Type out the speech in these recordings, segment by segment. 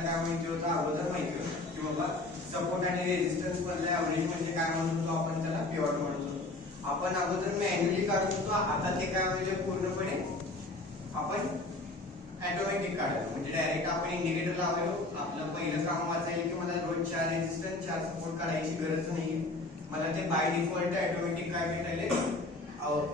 आपल्याला काय माहिती होतं अगोदर माहिती होतं की बाबा सपोर्ट आणि रेजिस्टन्स मधले ऍव्हरेज म्हणजे काय म्हणत होतो आपण त्याला पिव्हट म्हणत होतो. आपण अगोदर मॅन्युअली काढत होतो, आता ते काय म्हणजे पूर्णपणे आपण ऑटोमॅटिक काढायचं म्हणजे डायरेक्ट आपण इंडिकेटर लावायलो. आपलं पहिलं काम वाचायला की मला रोज 4 रेजिस्टन्स 4 सपोर्ट काढायची गरज नाही. मला ते बाय डिफॉल्ट ऑटोमॅटिक काय भेटायले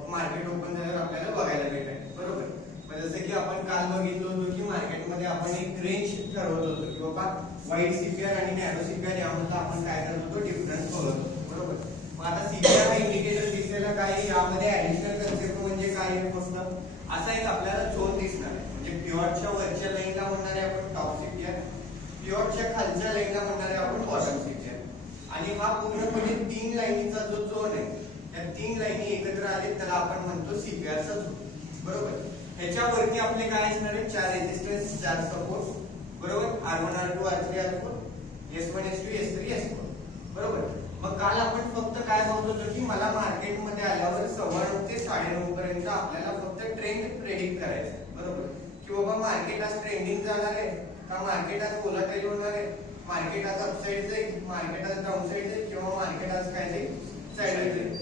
मार्केट ओपन झाल्यावर आपल्याला बघायला भेटायला. बरोबर. जसं की आपण काल बघितलं होतं की मार्केटमध्ये आपण एक रेंज ठरवत होतो की बाबा वाईड सीपीआर आणि नॅरो सीपीआर यामध्ये आपण काय करत होतो डिफरन्स बघत होतो. बरोबर. मग आता सीपीआर हा इंडिकेटर दिसलेला काय यामध्ये ऍडिशनल कन्सेप्ट म्हणजे काय आहे फक्त असा एक आपल्याला झोन दिसणार आहे. म्हणजे पिव्हटच्या वरच्या लाईनला म्हणणारे आपण टॉप सीपीआर, पिव्हटच्या खालच्या लाईनला म्हणणारे आपण बॉटम सीपीआर. आणि हा पूर्णपणे 3 लाईनीचा जो झोन आहे त्या 3 लाईनी एकत्र आले त्याला आपण म्हणतो सीपीआरचा झोन. बरोबर. ह्याच्यावरती आपले काय असणार आहे 4 रेजिस्टन्स 4 सपोर्ट. बरोबर. R1 R2 R3 R4 S1 S2 S3 S4. बरोबर. मग काल आपण फक्त काय बघत होतो की मला मार्केटमध्ये आल्यावर 9:15 ते 9:30 पर्यंत आपल्याला फक्त ट्रेंड प्रेडिक्ट करायचा आहे. बरोबर. की बाबा मार्केट आज ट्रेंडिंग जाणार आहे का मार्केट आज व्होलाटाईल होणार आहे, मार्केट आज अपसाइड जाईल, मार्केट आज डाऊनसाइड जाईल किंवा मार्केट आज काय जाईल साइडवेज जाईल.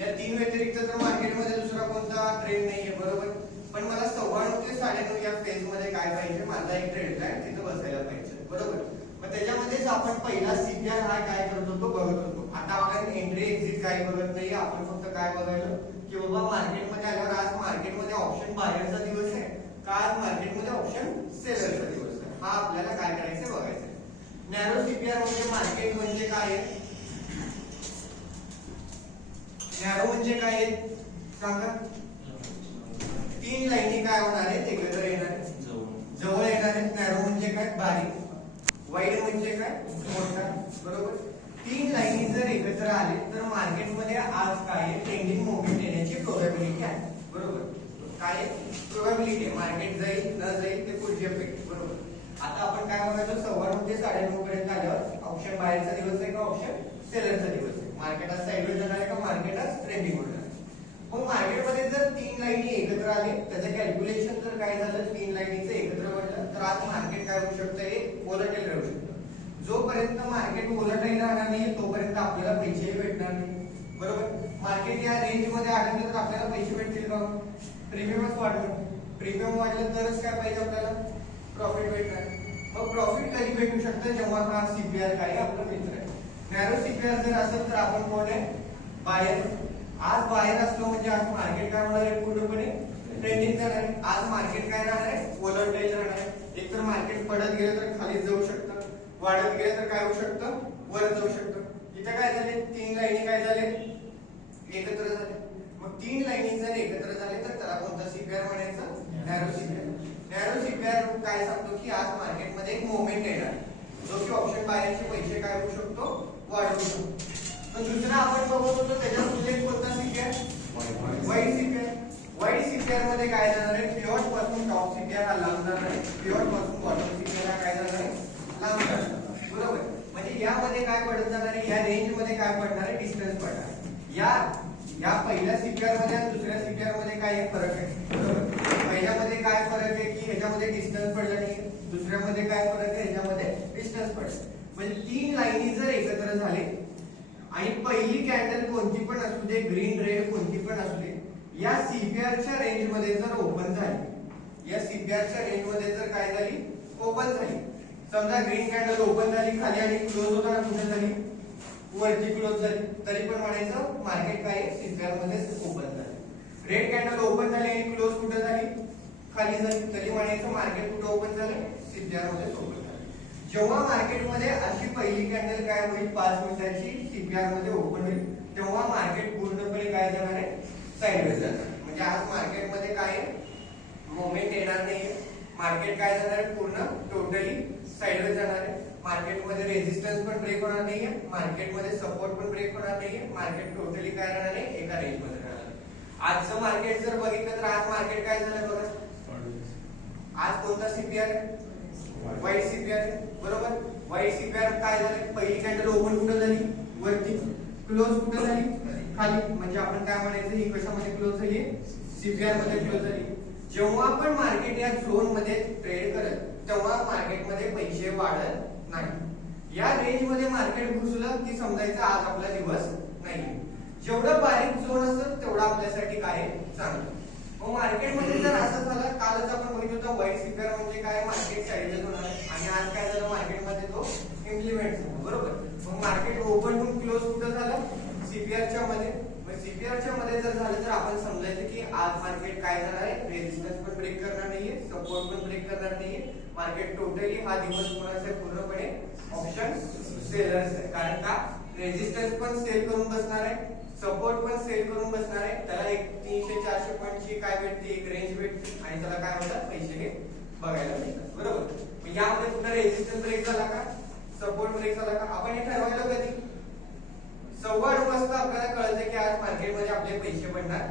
या 3 व्यतिरिक्त तर मार्केटमध्ये दुसरा कोणता ट्रेंड नाहीये. बरोबर. पण मला 9:15 ते 9:30 या फेज मध्ये काय पाहिजे माझा एक ट्रेड प्लॅन तिथे बसायला पाहिजे. बरोबर. मग त्याच्यामध्येच आपण पहिला सीपीआर हा काय करत होतो बघत होतो. आता आपण एंट्री एक्झिट काय बघत नाही, आपण फक्त काय बघायला की बाबा मार्केटमध्ये आल्यावर आज मार्केटमध्ये ऑप्शन बायरचा दिवस आहे का आज मार्केटमध्ये ऑप्शन सेलरचा दिवस आहे हा आपल्याला काय करायचं बघायचं. नॅरो सीपीआर म्हणजे मार्केट म्हणजे काय आहे, नॅरो म्हणजे काय आहे सांगा. 3 लाईनी काय होणार आहेत एकत्र येणार आहेत, जवळ येणार आहेत. नॅरो म्हणजे काय बारीक, वाईड म्हणजे काय मोठा. बरोबर. 3 लाईनी जर एकत्र आले तर मार्केटमध्ये आज काय ट्रेंडिंग मोमेंट येण्याची प्रोबॅबिलिटी आहे. बरोबर. काय प्रोबॅबिलिटी आहे मार्केट जाईल न जाईल ते पुढचे इफेक्ट. बरोबर. आता आपण काय बघायचं 9:15 ते 9:30 पर्यंत आल्यावर ऑप्शन बायरचा दिवस आहे का ऑप्शन सेलरचा दिवस आहे, मार्केट आज साइडवेज जाणार आहे का मार्केट आज ट्रेंडिंग होणार. मग मार्केटमध्ये जर 3 लाईनी एकत्र आले त्याचं कॅल्क्युलेशन जर काय झालं 3 लाईनीचं एकत्र बनलं तर आज मार्केट काय होऊ शकतं हे व्होलाटाईल राहू शकतं. जोपर्यंत मार्केट व्होलाटाईल राहणार नाही तोपर्यंत आपल्याला पैसे भेटणार नाही. बरोबर. मार्केट या रेंज मध्ये अडकलं तर आपल्याला पैसे भेटतील का, प्रीमियमच वाढलं. प्रीमियम वाढलं तरच काय पाहिजे आपल्याला प्रॉफिट भेटणार. मग प्रॉफिट कधी भेटू शकतं जेव्हा हा सीपीआर काय आपला मित्र आहे. नॅरो सीपीआर जर असेल तर आपण कोण आहे बायर. आज बाहेर असलो म्हणजे आज मार्केट काय होणार आहे पूर्णपणे ट्रेंडिंग जाणार आहे. आज मार्केट काय राहणार आहे व्होलाटाईल राहणार आहे. एक तर मार्केट पडत गेलं तर खाली जाऊ शकतं, वाढत गेलं तर काय होऊ शकतं वर जाऊ शकतं. इथे काय झाले 3 लाईनी काय झाले एकत्र झाले. मग 3 लाईनी जर एकत्र झाले तर त्याला कोणता सीपीआर म्हणायचं नॅरो सीपीआर. नॅरो सीपीआर काय सांगतो की आज मार्केटमध्ये एक मोमेंट येणार जो की ऑप्शन बायरचे पैसे काय होऊ शकतो वाढवू शकतो. पण दुसरा आपण बघत होतो त्याच्यात उल्लेख कोणता CPR wide CPR. Wide CPR मध्ये काय जाणार आहे पिव्हट पासून टॉप सीपीआर हा लांब जाणार आहे, पिव्हट पासून बॉटम सीपीआर हा काय जाणार आहे लांब जाणार. बरोबर. म्हणजे यामध्ये काय पडत जाणार आहे या रेंज मध्ये काय पडणार आहे डिस्टन्स पडणार आहे. या पहिल्या सीपीआर मध्ये आणि दुसऱ्या सीपीआर मध्ये काय फरक आहे. बरोबर. पहिल्यामध्ये काय फरक आहे की ह्याच्यामध्ये डिस्टन्स पडला नाही, दुसऱ्यामध्ये काय फरक आहे ह्याच्यामध्ये डिस्टन्स पडला. म्हणजे 3 लाईनी जर एकत्र झाले आणि पहिली कॅन्डल कोणती पण असू दे ग्रीन रेड कोणती पण असू दे या सीपीआरच्या रेंज मध्ये जर ओपन झाली, या सीपीआरच्या रेंज मध्ये जर काय झाली ओपन झाली. समजा ग्रीन कॅन्डल ओपन झाली खाली आणि क्लोज होताना कुठे झाली वरती क्लोज झाली तरी पण म्हणायचं मार्केट काय सीपीआर मध्ये ओपन झाली. रेड कॅन्डल ओपन झाली आणि क्लोज कुठे झाली खाली झाली तरी म्हणायचं मार्केट कुठे ओपन झालं सीपीआर मध्ये ओपन झालं. जेव्हा मार्केटमध्ये अशी पहिली कॅन्डल काय होईल 5 मिनिटाची सीपीआर मध्ये ओपन होईल तेव्हा मार्केट पूर्णपणे काय जाणार आहे साइडवेज जाणार. म्हणजे आज मार्केटमध्ये काय मोमेंट येणार नाहीये, मार्केट काय जाणार आहे पूर्ण टोटली साइडवेज जाणार आहे. मार्केटमध्ये रेजिस्टन्स पण ब्रेक होणार नाहीये, मार्केटमध्ये सपोर्ट पण ब्रेक होणार नाहीये, मार्केट टोटली काय राहणार आहे एका रेंज मध्ये राहणार आहे. आजचं मार्केट जर बघितलं तर आज मार्केट काय झालं बघा. आज कोणता सीपीआर वाईट सीपीआर. बरोबर. वाईट सीपीआर काय झालं पहिली कॅन्डल ओपन कुठे झाली वरती, क्लोज कुठे झाली खाली. म्हणजे आपण काय म्हणायचं ही कशामध्ये क्लोज झाली सीपीआर मध्ये क्लोज झाली. जेव्हा पण मार्केट या झोन मध्ये ट्रेड करेल तेव्हा मार्केटमध्ये पैसे वाढत नाही। या रेंज मध्ये मार्केट घुसलं की समजायचं आज आपला दिवस नाही। जेवढं बारीक झोन असेल तेवढं आपल्यासाठी काय चांगलं। मग मार्केटमध्ये जर असं झालं, कालच आपण बघितलं होतं व्हाईट सीपीआर म्हणजे काय, मार्केट साईडला होणार आहे आणि आज काय झालं मार्केटमध्ये तो इम्प्लिमेंट झाला, बरोबर। मग मार्केट ओपन होऊन क्लोज कुठं झालं, सीपीआरच्या मध्ये। मग सीपीआरच्या मध्ये जर झालं तर आपण समजायचं की आज मार्केट काय झालं आहे, रेजिस्टन्स पण ब्रेक करणार नाहीये, सपोर्ट पण ब्रेक करणार नाहीये। मार्केट टोटली हा दिवस कोणाचा पूर्णपणे ऑप्शन सेलर्स आहे, कारण का रेजिस्टन्स पण सेल करून बसणार आहे, सपोर्ट पण सेल करून बसणार आहे। त्याला एक 300-400 पॉईंटची काय भेटते, एक रेंज भेटते आणि त्याला काय होतात पैसे हे बघायला मिळतात, बरोबर। मग यामध्ये कुठला रेजिस्टन्स ब्रेक झाला का, सपोर्ट ब्रेक झाला का, आपण हे ठरवायला कधी 8:15 वाजता आपल्याला कळतं की आज मार्केटमध्ये आपले पैसे पडणार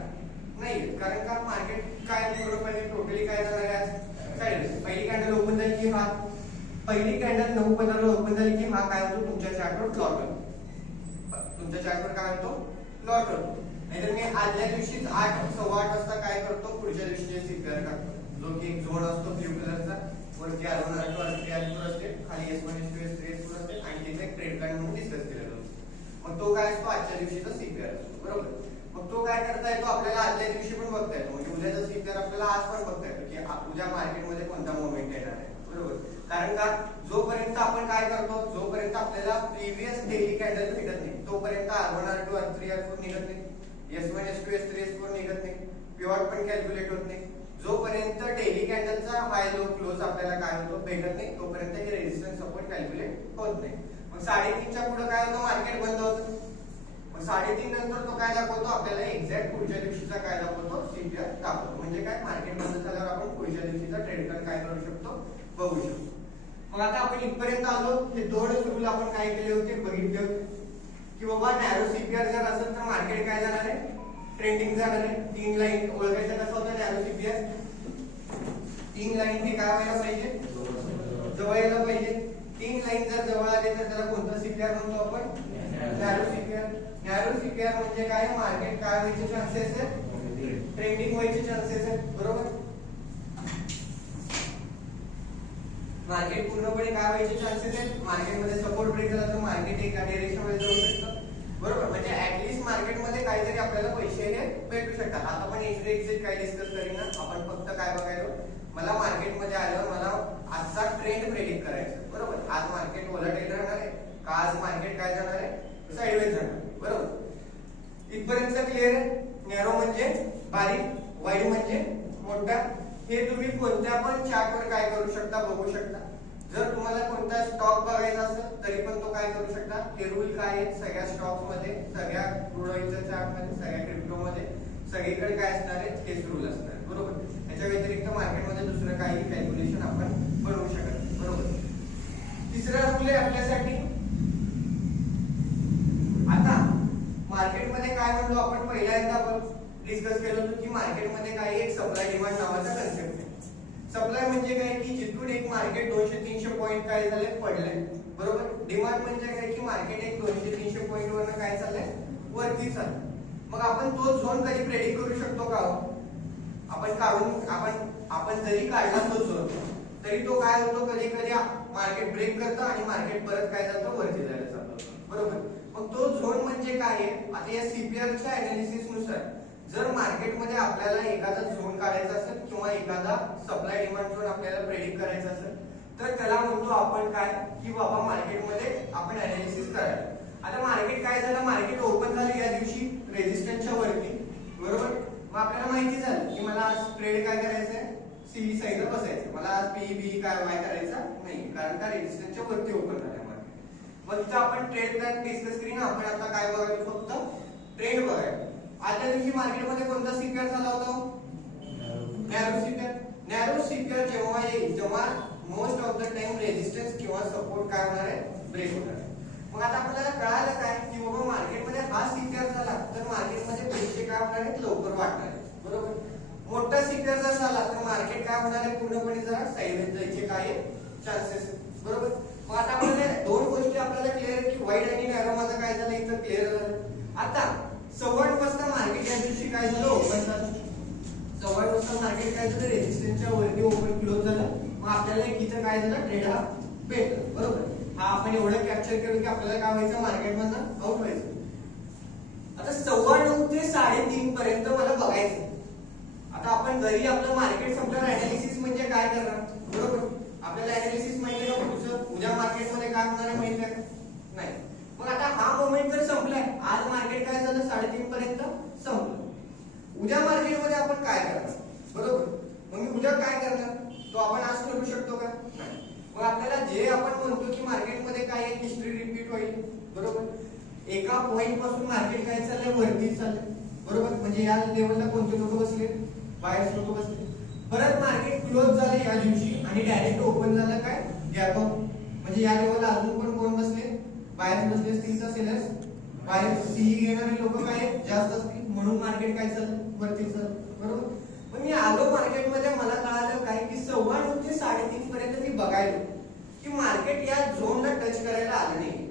नाही, कारण का मार्केट काय पूर्णपणे टोटली काय झालं आहे आज साईड। पहिली कॅन्डल ओपन झाली की हा, पहिली कॅन्डल 9:15 ला ओपन झाली की हा काय होतो तुमच्या चार्टवर क्लॉक होतो, तुमच्या चार्टवर काय होतो क्लॉक होतो। नाहीतर मी आदल्या दिवशीच 8:15 वाजता काय करतो, पुढच्या दिवशी सीपीआर काढतो, जो की एक झोन असतो ब्लू कलरचा, वरती R1 R2 R3 R4 असते, खाली S1 S2 S3 S4 असते आणि तिथे एक ट्रेड प्लॅन म्हणून डिस्कस केलेला असतो। मग तो काय असतो आजच्या दिवशीचा सीपीआर असतो, बरोबर। मग तो काय करता येतो आपल्याला आदल्या दिवशी पण बघता येतो, म्हणजे उद्याचा सीपीआर आपल्याला आज पण बघता येतो की उद्या मार्केटमध्ये कोणता मोमेंट येणार आहे, बरोबर। कारण का जोपर्यंत आपण काय करतो, जोपर्यंत आपल्याला प्रीवियस डेली कॅन्डल भेटत नाही तोपर्यंत R1 R2 R3 R4 निघत नाही, S1 S2 S3 S4 निघत नाही, पिवॉट पण कॅल्क्युलेट होत नाही। जोपर्यंत डेली कॅन्डलचा हाय लो क्लोज आपल्याला काय होतो भेटत नाही तोपर्यंत हे रेजिस्टन्स सपोर्ट कॅल्क्युलेट होत नाही। मग 3:30 च्या पुढे काय होतं, मार्केट बंद होतं। मग 3:30 नंतर तो काय दाखवतो आपल्याला, एक्झॅक्ट पुढच्या दिवशीचा काय दाखवतो, सीपीआर दाखवतो। म्हणजे काय मार्केट बंद झाल्यावर आपण पुढच्या दिवशीचा ट्रेड प्लॅन काय करू शकतो, बघू शकतो। मग आता आपण इथपर्यंत आलो, हे दोन रूल आपण काय केले होते, बघितले होते की बाबा नॅरो सीपीआर जर असेल तर मार्केट काय जाणार आहे, ट्रेंडिंग जाणार आहे। 3 लाईन ओळखायचं कसं होतं नॅरो सीपीआर, 3 लाईन हे काय व्हायला पाहिजे, जवळ यायला पाहिजे। 3 लाईन जर जवळ आले तर त्याला कोणता सीपीआर म्हणतो आपण, नॅरो सीपीआर। नॅरो सीपीआर म्हणजे काय, मार्केट काय व्हायचे चान्सेस आहेत, ट्रेंडिंग व्हायचे चान्सेस आहेत, बरोबर। मार्केट पूर्णपणे काय व्हायचे चान्सेस आहेत, मार्केटमध्ये सपोर्ट ब्रेक झाला तर मार्केट एका डायरेक्शन मध्ये जाऊ शकतं, बरोबर। म्हणजे ऍटलीस्ट मार्केटमध्ये काहीतरी आपल्याला पैसे हे भेटू शकतात। आता आपण एंट्री एक्झिट काय डिस्कस करीना, आपण फक्त काय बघायलो, मला मार्केटमध्ये आल्यावर मला आजचा ट्रेंड प्रेडिक्ट करायचा, बरोबर। आज मार्केट व्होलटाईल राहणार आहे का, आज मार्केट काय जाणार आहे, साइडवेज जाणार, बरोबर। इथपर्यंत क्लिअर आहे। नॅरो म्हणजे बारीक, वाईड म्हणजे मोठा। हे तुम्ही कोणत्या पण चार्टवर काय करू शकता, बघू शकता। जर तुम्हाला कोणता स्टॉक बघायचा असेल तरी पण तो काय करू शकता, हे रूल काय आहेत सगळ्या स्टॉक्स मध्ये, सगळ्या क्रूड ऑइलच्या चार्ट मध्ये, सगळ्या क्रिप्टो मध्ये, सगळीकडे काय असणार आहे, हेच रूल असणार आहे, बरोबर। याच्या व्यतिरिक्त मार्केटमध्ये दुसरं काही कॅल्क्युलेशन आपण बनवू शकत नाही, बरोबर। तिसरा रूल आहे आपल्यासाठी, आता मार्केटमध्ये काय म्हणलो आपण पहिल्यांदा डिस्कस केलं होतं की मार्केटमध्ये काही एक सप्लाय डिमांड नावाचा कन्सेप्ट आहे। सप्लाय म्हणजे काय की जिथून एक मार्केट 200-300 पॉईंट काय झाले पडले, बरोबर। डिमांड म्हणजे काय की मार्केट एक 200-300 पॉईंट वरनं काय चाललंय, वरती चाललंय। मग आपण तो झोन कधी प्रेडिक्ट करू शकतो का, आपण काढून आपण जरी काढला तो झोन तरी तो काय होतो, कधी कधी मार्केट ब्रेक करतं आणि मार्केट परत काय जातं, वरती जायला चालतं, बरोबर। मग तो झोन म्हणजे काय आहे, आता या सीपीआरच्या अनालिसिस नुसार जर मार्केटमध्ये आपल्याला एखादा झोन काढायचा असेल किंवा एखादा सप्लाय डिमांड झोन आपल्याला प्रेडिक्ट करायचा असेल तर त्याला म्हणतो आपण काय की बाबा मार्केटमध्ये आपण अनालिसिस करायला। आता मार्केट काय झालं, मार्केट ओपन झालं या दिवशी रेजिस्टन्सच्या वरती, बरोबर। मग आपल्याला माहिती झालं की मला आज ट्रेड काय करायचंय, सी साईडला बसायचं, मला आज पी काय वाय करायचा नाही, कारण का रेजिस्टन्सच्या वरती ओपन झालं मार्केट। मग तिथं आपण ट्रेड प्लॅन डिस्कस करीन, आपण आता काय बघायचं, फक्त ट्रेंड बघायचं। आजच्या दिवशी मार्केटमध्ये कोणता सीपीआर झाला होता, नॅरो सीपीआर। नॅरो सीपीआर जेव्हा येईल तेव्हा most of the time resistance किंवा सपोर्ट काय होणार आहे, ब्रेक होणार आहे। मग आता आपल्याला कळालं काय की बाबा मार्केटमध्ये हा सीपीआर झाला तर मार्केटमध्ये पैसे काय होणार आहेत, लवकर वाढणार आहेत, बरोबर। मोठा सीपीआर जर झाला तर मार्केट काय होणार आहे, पूर्णपणे जरा साइडवेज जायचे काय चान्सेस आहेत, बरोबर। मग आता आपल्याला दोन गोष्टी आपल्याला क्लिअर आहेत की वाईड आणि नॅरो मध्ये काय झालं, इथं क्लिअर झालं। आता 8:15 वाजता मार्केट या दिवशी काय झालं, ओपन झालं। 8:15 वाजता मार्केट काय झालं, रेजिस्टन्सच्या वरती ओपन क्लोज झालं। मग मग आपल्याला एक इथं काय झालं, ट्रेड हा भेटला. बरोबर, हा आपण एवढं कॅप्चर केलं की आपल्याला काय व्हायचं, मार्केटमधनं आउट व्हायचं. आता 9:15 ते 3:30 पर्यंत मला बघायचं. आता आपण जरी आपलं मार्केट संपल्यावर अनालिसिस म्हणजे काय करणार, बरोबर, आपल्याला अनालिसिस माहिती आहे का पुढचं उद्या मार्केटमध्ये काय होणार आहे माहिती आहे का, नाही. मग आता हा मोमेंट जर संपलाय, आज मार्केट काय झालं 3:30 पर्यंत संपलं, उद्या मार्केटमध्ये आपण काय करणार, बरोबर. मग मी उद्या काय करणार तो आपण आज करू शकतो का, नाही. मग आपल्याला जे आपण म्हणतो की मार्केटमध्ये काय एक हिस्ट्री रिपीट होईल, बरोबर, एका पॉइंट पासून मार्केट काय चाललंय, वरती चाललंय, बरोबर. म्हणजे या लेवलला कोणते लोक बसले, बायर्स लोक बसले. परत मार्केट क्लोज झाले या दिवशी आणि डायरेक्ट ओपन झालं काय, गॅप अप. म्हणजे या लेवलला अजून पण कोण बसले, बायर्स बसले असतील तर सेलर्स, बायर्स सीई घेणारे लोक काय जास्त असतील, म्हणून मार्केट काय चाललं, वरती चाललं, बरोबर. पण मी आलो मार्केटमध्ये, मला कळालं काय की 9:15 ते 3:30 पर्यंत मी बघायलो की मार्केट या झोनला टच करायला आलं नाही,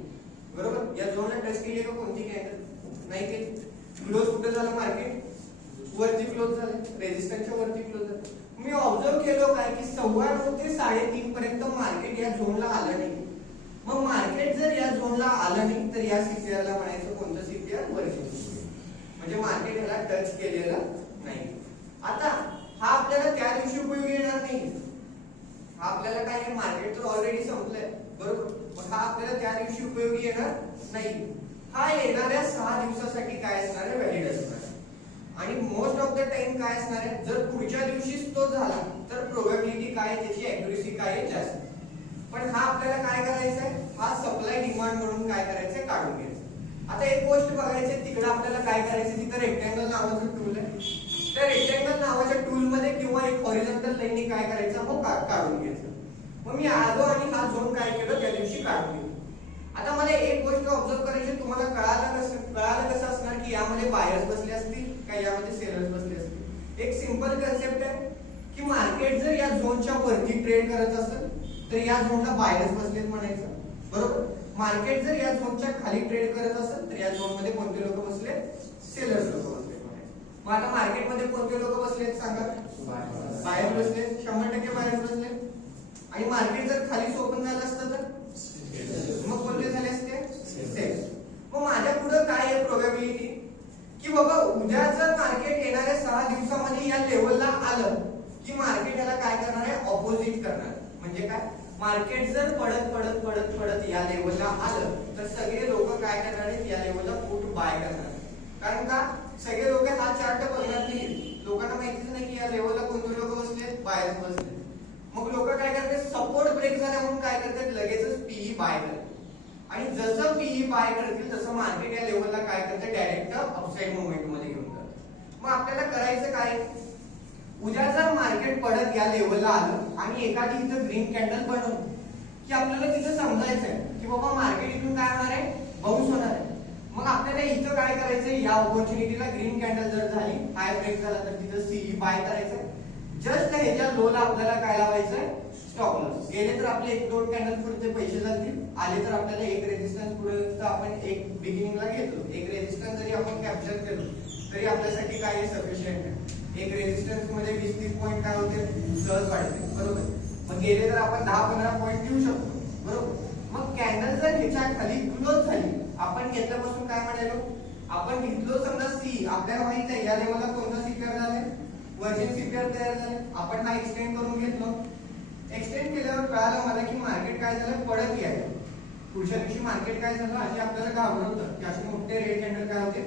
बरोबर. या झोनला टच केली का कोणती कॅन्डल नाही केली. क्लोज कुठे झालं, मार्केट वरती क्लोज झालं, रेजिस्टन्सच्या वरती क्लोज झालं. मी ऑब्झर्व केलो काय की 9:15 ते 3:30 पर्यंत मार्केट या झोनला आलं नाही. मग मार्केट जर या झोनला आलं नाही तर या सीपीआरला म्हणायचं कोणतं सीपीआर, वरची, म्हणजे मार्केट याला टच केलेलं नाही. आता हा आपल्याला त्या दिवशी उपयोगी येणार नाही, हा आपल्याला काय, मार्केट तर ऑलरेडी संपलंय, बरोबर. मग हा आपल्याला त्या दिवशी उपयोगी येणार नाही. हा येणाऱ्या 6 दिवसासाठी काय असणार आहे, व्हॅलिड असणार आहे. आणि मोस्ट ऑफ द टाइम काय असणार आहे, जर पुढच्या दिवशीच तो झाला तर प्रोबॅबिलिटी काय आहे, त्याची ऍक्युरेसी काय आहे, जास्त. पण हा आपल्याला काय करायचा आहे, हा सप्लाय डिमांड म्हणून काय करायचंय, काढून घ्यायचं. आता एक गोष्ट बघायची, तिकडे आपल्याला काय करायचं, तिथं रेक्टँगल नावाचं टूल आहे, त्या रेक्टँगल नावाच्या टूल मध्ये किंवा एक हॉरिझॉन्टल लाईनने काय करायचं, हो काढून घ्यायचं. मग मी आलो आणि हा झोन काय केलं, त्या दिवशी काढून घेऊ. आता मला एक गोष्ट ऑब्झर्व करायची, तुम्हाला कळालं कसं असणार की यामध्ये बायर्स बसले असतील का यामध्ये सेलर्स बसले असतील. एक सिंपल कन्सेप्ट आहे की मार्केट जर या झोनच्या वरती ट्रेड करत असेल तर या झोनला बायर्स बसलेत म्हणायचं, बरोबर. मार्केट जर या झोनच्या खाली ट्रेड करत असेल तर या झोन मध्ये कोणते लोक बसले, सेलर्स लोक बसले म्हणायचं. मग आता मार्केटमध्ये कोणते लोक बसलेत सांगा, बायर बसले, 100% बायर बसले. आणि मार्केट जर खालीच ओपन झालं असतं तर मग कोणते झाले असते, सेल. मग माझ्या पुढे काय आहे प्रोबॅबिलिटी की बाबा उद्या जर मार्केट येणाऱ्या 6 दिवसामध्ये या लेवलला आलं की मार्केट याला काय करणार आहे, ऑपोजिट करणार. म्हणजे काय, मार्केट जर पडत या लेवलला आलं तर सगळे लोक काय करणार आहेत, या लेवलला पुट बाय करणार. कारण का, सगळे लोक हा चार्ट बघणार नाही, लोकांना माहितीच नाही की या लेवलला कोणते लोक बसले, बायर्स बसले. मग लोक काय करतात, सपोर्ट ब्रेक झाला म्हणून काय करतात, लगेचच पीई बाय करतात. आणि जसं पीई बाय करतील तसं मार्केट या लेवलला काय करते, डायरेक्ट अपसाइड मुवमेंट मध्ये घेऊन जातं. मग आपल्याला करायचं काय, उद्या जर मार्केट पडत या लेवलला आलं आणि एखादी इथं ग्रीन कॅन्डल बनवून की आपल्याला तिथं समजायचंय की बाबा मार्केट इथून काय होणार आहे, बाउन्स होणार आहे. मग आपल्याला इथं काय करायचंय, या ऑपॉर्च्युनिटीला ग्रीन कॅन्डल जर झाली, हाय ब्रेक झाला तर तिथं सीई बाय करायचंय. जस्ट ह्याच्या लोला आपल्याला काय लावायचंय, स्टॉप लॉस. गेले तर आपले 1-2 कॅन्डल पुढचे पैसे जातील, आले तर आपल्याला एक रेजिस्टन्स पुढे आपण एक बिगिनिंगला घेतलो, एक रेजिस्टन्स जरी आपण कॅप्चर केलो तरी आपल्यासाठी काय सफिशियंट आहे. एक रेजिस्टन्स मध्ये 20-30 पॉईंट काय होते, सहज वाढते, बरोबर. मग गेले तर आपण 10-15 पॉईंट घेऊ शकतो, बरोबर. मग कॅन्डल जर ह्याच्या खाली क्लोज झाली, आपण घेतल्यापासून काय म्हणालो, आपण घेतलो समजा सी, आपल्याला माहित आहे या लेवलला कोणता सीपीआर झालाय, वर्जिन सीपीआर तयार झाले. आपण हा एक्सटेंड करून घेतलो, एक्सटेंड केल्यावर कळालं मला की मार्केट काय झालं, पडत याय. पुढच्या दिवशी मार्केट काय झालं, अशी आपल्याला घाबरवतं की असे मोठे रेड कॅन्डल काय होते,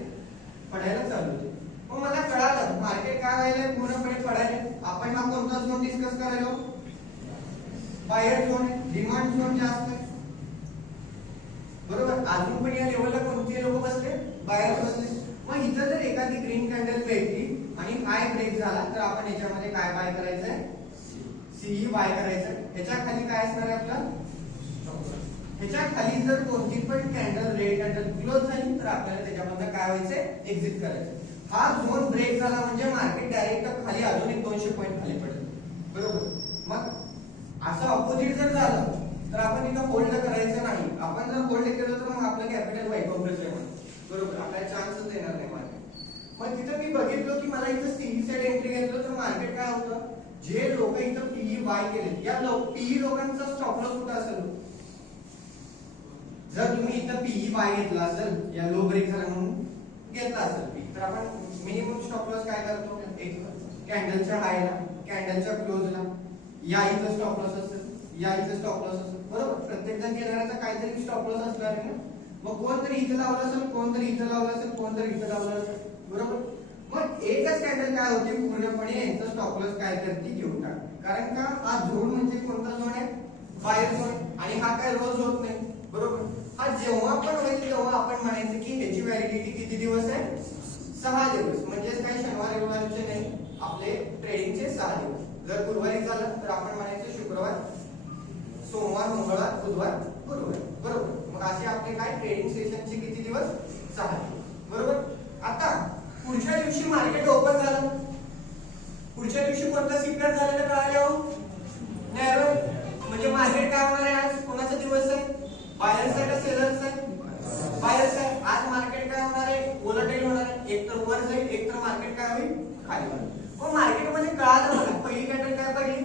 पडायला चालू होते. मग मला कळालं मार्केट काय व्हायला, पूर्णपणे पडायला. आपण हा कोणता झोन डिस्कस करायलो, बायर झोन, डिमांड झोन जास्त आहे, बरोबर. अजून पण या लेवलला कोणते लोक बसले, बायर बसले. मग इथं जर एखादी ग्रीन कॅन्डल भेटली आणि हाय ब्रेक झाला तर आपण याच्यामध्ये काय बाय करायचंय, सीई बाय करायचं. ह्याच्या खाली काय असणार आहे आपलं, ह्याच्या खाली जर कोणती पण कॅन्डल, रेड कॅन्डल क्लोज झाली तर आपल्याला त्याच्यामध्ये काय व्हायचंय, एक्झिट करायचं. हा झोन ब्रेक झाला म्हणजे मार्केट डायरेक्ट खाली अजून एक 200 पॉईंट खाली पडेल, बरोबर. मग असं ऑपोजिट जर झालं तर आपण तिथं होल्ड करायचं नाही. आपण जर होल्ड केलं तर मग आपलं कॅपिटल वाईट आउटच आहे, बरोबर. आपल्याला चान्सच देणार नाही मार्केट. मग तिथं मी बघितलो की मला इथं सीई साइड एंट्री घेतलं तर मार्केट काय होतं, जे लोक इथं पीई बाय केले या पीई लोकांचा स्टॉप लॉस कुठं असेल? जर तुम्ही इथं पीई बाय घेतला असेल या लो ब्रेक झाला म्हणून घेतला असेल तर आपण मिनिमम स्टॉप लॉस काय करतो? एक कॅन्डलच्या हायला, कॅन्डलच्या क्लोजला, या इथं स्टॉप लॉस असेल, या इथं स्टॉप लॉस असेल, बरोबर? प्रत्येक जण घेणाऱ्याचा काहीतरी स्टॉप लॉस असणार आहे ना. मग कोणतरी इथं लावलं असेल, कोणतरी इथं लावलं असेल, कोणतरी इथं लावलं असेल, बरोबर? मग एकच कॅन्डल काय होती पूर्णपणे यांचं स्टॉप लॉस काय करते? घेऊन टाकते. कारण का हा झोन म्हणजे कोणता झोन आहे? Buyer zone. आणि हा काय रोज होत नाही, बरोबर? हा जेव्हा पण होईल तेव्हा आपण म्हणायचं की ह्याची व्हॅलिडिटी किती दिवस आहे? 6 दिवस. म्हणजेच काही शनिवार रविवारचे नाही, आपले ट्रेडिंगचे 6 दिवस. जर गुरुवारी झालं तर आपण म्हणायचं शुक्रवार, सोमवार, मंगळवार, बुधवार, गुरुवार, बरोबर? मग असे आपले काय ट्रेडिंग सेशनचे किती दिवस? 6 दिवस, बरोबर? आता पुढच्या दिवशी मार्केट ओपन झालं, पुढच्या दिवशी कोणता सिग्नल झालेला कळालं? नॅरो. म्हणजे मार्केट काय होणार आहे? आज कोणाचा दिवस आहे? बायर्स आहे का सेलर्स आहे? बायर्स आहे. आज मार्केट काय होणार आहे? व्होलटाईल होणार आहे. एक तर वर जाईल, एक तर मार्केट काय होईल? खाली होईल. मग मार्केटमध्ये कळालं मला पहिली कॅन्डल काय पडली?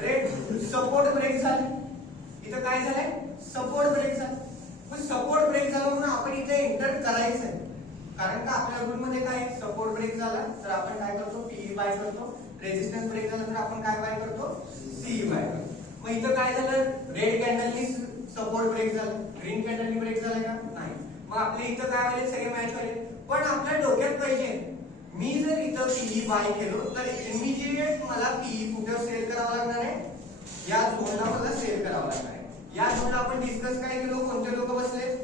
रेड. सपोर्ट ब्रेक झाले. इथं काय झालंय? सपोर्ट ब्रेक झाला. मग सपोर्ट ब्रेक झाला म्हणून आपण इथे एंटर करायचं आहे. कारण का आपल्या ग्रुपमध्ये काय सपोर्ट ब्रेक झाला तर आपण काय करतो? पीई बाय करतो. रेजिस्टन्स ब्रेक झाला तर आपण काय बाय करतो? सीई बाय करतो. मग इथं काय झालं? रेड कॅन्डलनी सपोर्ट ब्रेक झाला, ग्रीन कॅन्डलनी ब्रेक झाला का? नाही. मग आपले इथं काय झाले? सगळे मॅच झाले. पण आपल्या डोक्यात पाहिजे मी जर इथं पीई बाय केलो तर इमिजिएट मला पीई कुठे सेल करावं लागणार आहे? या झोनला मला सेल करावं लागणार आहे. या झोनला आपण डिस्कस काय केलो? कोणते लोक बसले?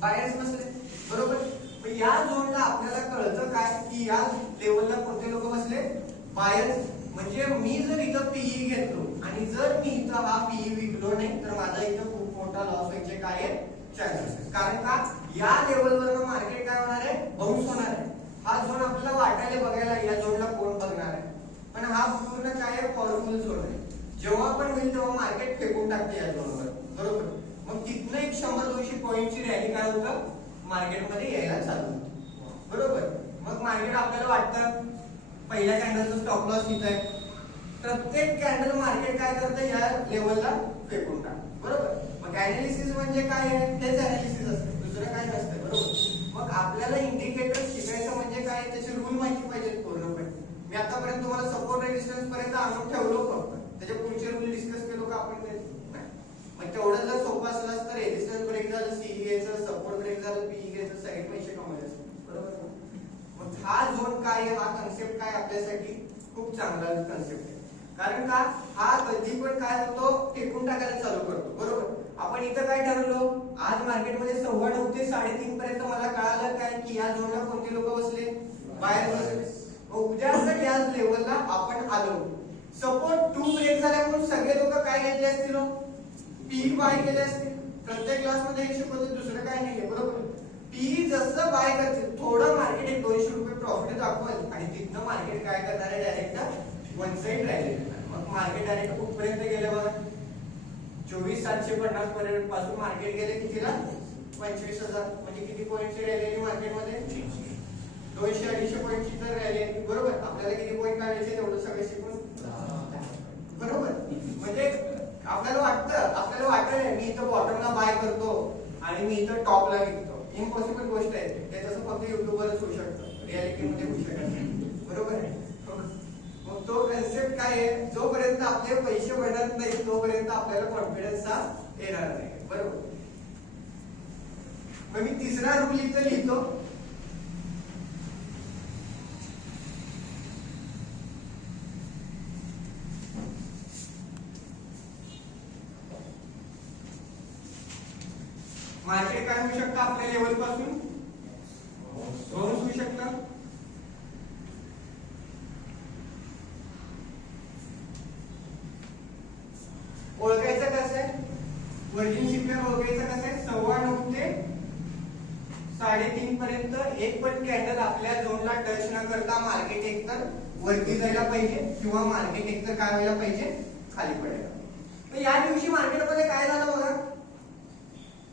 बायर्स बसले, बरोबर? मग या झोनला आपल्याला कळतं काय की या लेवलला कोणते लोक बसले? बायर्स. म्हणजे मी जर इथं पीई घेतलो आणि जर मी इथं हा पीई विकलो नाही तर माझा इथं खूप मोठा लॉस व्हायचे काय आहे? चान्सेस. कारण का या लेवलवर मार्केट काय होणार आहे? बाउन्स होणार आहे. हा झोन आपल्याला वाटायला बघायला या झोनला कोण बघणार आहे? पण हा पूर्ण काय आहे? पॉवरफुल झोन आहे. जेव्हा पण होईल तेव्हा मार्केट फेकून टाकते या झोनवर, बरोबर? मग तिथनं एक 100-200 पॉईंटची रॅली काय होतं? मार्केटमध्ये यायला चालू होतं, बरोबर? मग मार्केट आपल्याला वाटतं पहिल्या कॅन्डलचा स्टॉप लॉस इथं आहे. प्रत्येक कॅन्डल मार्केट काय करतं? या लेवलला फेकून टाकतं, बरोबर? मग अनालिसिस म्हणजे काय आहे? तेच अनालिसिस असतं, दुसरं काय नसतं, बरोबर? मग आपल्याला इंडिकेटर शिकायचं म्हणजे काय? त्याचे रूल माहिती पाहिजेत पूर्णपणे. मी आतापर्यंत तुम्हाला सपोर्ट रेजिस्टन्स पर्यंत आणून ठेवलो फक्त. त्याच्या पुढचे रूल डिस्कस केलो का आपण? ते नाही. मग तेवढं जर सोपं असलं तर रेजिस्टन्स ब्रेक झालं, सीई घ्यायचं, सपोर्ट ब्रेक झालं, पीई घ्यायचं, सगळे पैसे कमवायचे असतात, बरोबर? मग हा झोन काय आहे? हा कन्सेप्ट काय आपल्यासाठी खूप चांगला कन्सेप्ट आहे. कारण का हा कधी पण काय होतो? फेकून टाकायला चालू करतो, बरोबर? आपण इथं काय ठरवलो? आज मार्केटमध्ये 9:15 ते 3:30 पर्यंत मला कळालं काय की या झोनला कोणते लोक बसले? बायर बसले. उद्या जर या लेवलला आपण आलो, सपोर्ट 2 ब्रेक झाल्या म्हणून सगळे लोक काय घेतले असतील? पीई बाय केले असतील. प्रत्येक क्लासमध्ये एक शिकवते, दुसरं काय नाहीये, बरोबर? पीई जसं बाय करते थोडं मार्केट एक 200 रुपये प्रॉफिट दाखवेल आणि तिथनं मार्केट काय करणार आहे? Direct one side rally. मग मार्केट डायरेक्ट कुठपर्यंत गेलं बघा? 24,750 पर्यंत पासून मार्केट गेले कितीला? 25,000. म्हणजे किती पॉईंटची रॅली आली मार्केटमध्ये? 200-250 पॉईंटची तर रॅली आली, बरोबर? आपल्याला किती पॉईंट काढायचे तेवढं सगळं शिकून, बरोबर? म्हणजे आपल्याला वाटतं मी इथं बॉटमला बाय करतो आणि मी इथं टॉपला विकतो. इम्पॉसिबल गोष्ट आहे. ते तसं फक्त युट्यूबवरच होऊ शकतं, रिअलिटीमध्ये होऊ शकत नाही, बरोबर आहे? मग तो कन्सेप्ट काय आहे? जोपर्यंत आपले पैसे बनत नाही तोपर्यंत आपल्याला कॉन्फिडन्स हा येणार नाही, बरोबर? मग मी तिसरा रूल इथं लिहितो. मार्केट काय होऊ शकतं? आपल्या लेवल पासून बाउन्स होऊ शकतं. ओळखायचं कसं आहे? वर्जिन सिग्नल ओळखायचं कसं आहे? 9:15 ते 3:30 पर्यंत एक पण कॅन्डल आपल्या झोनला टच न करता मार्केट एकतर वरती जायला पाहिजे किंवा मार्केट एकतर काय व्हायला पाहिजे? खाली पडायला. तर या दिवशी मार्केटमध्ये काय झालं बघा?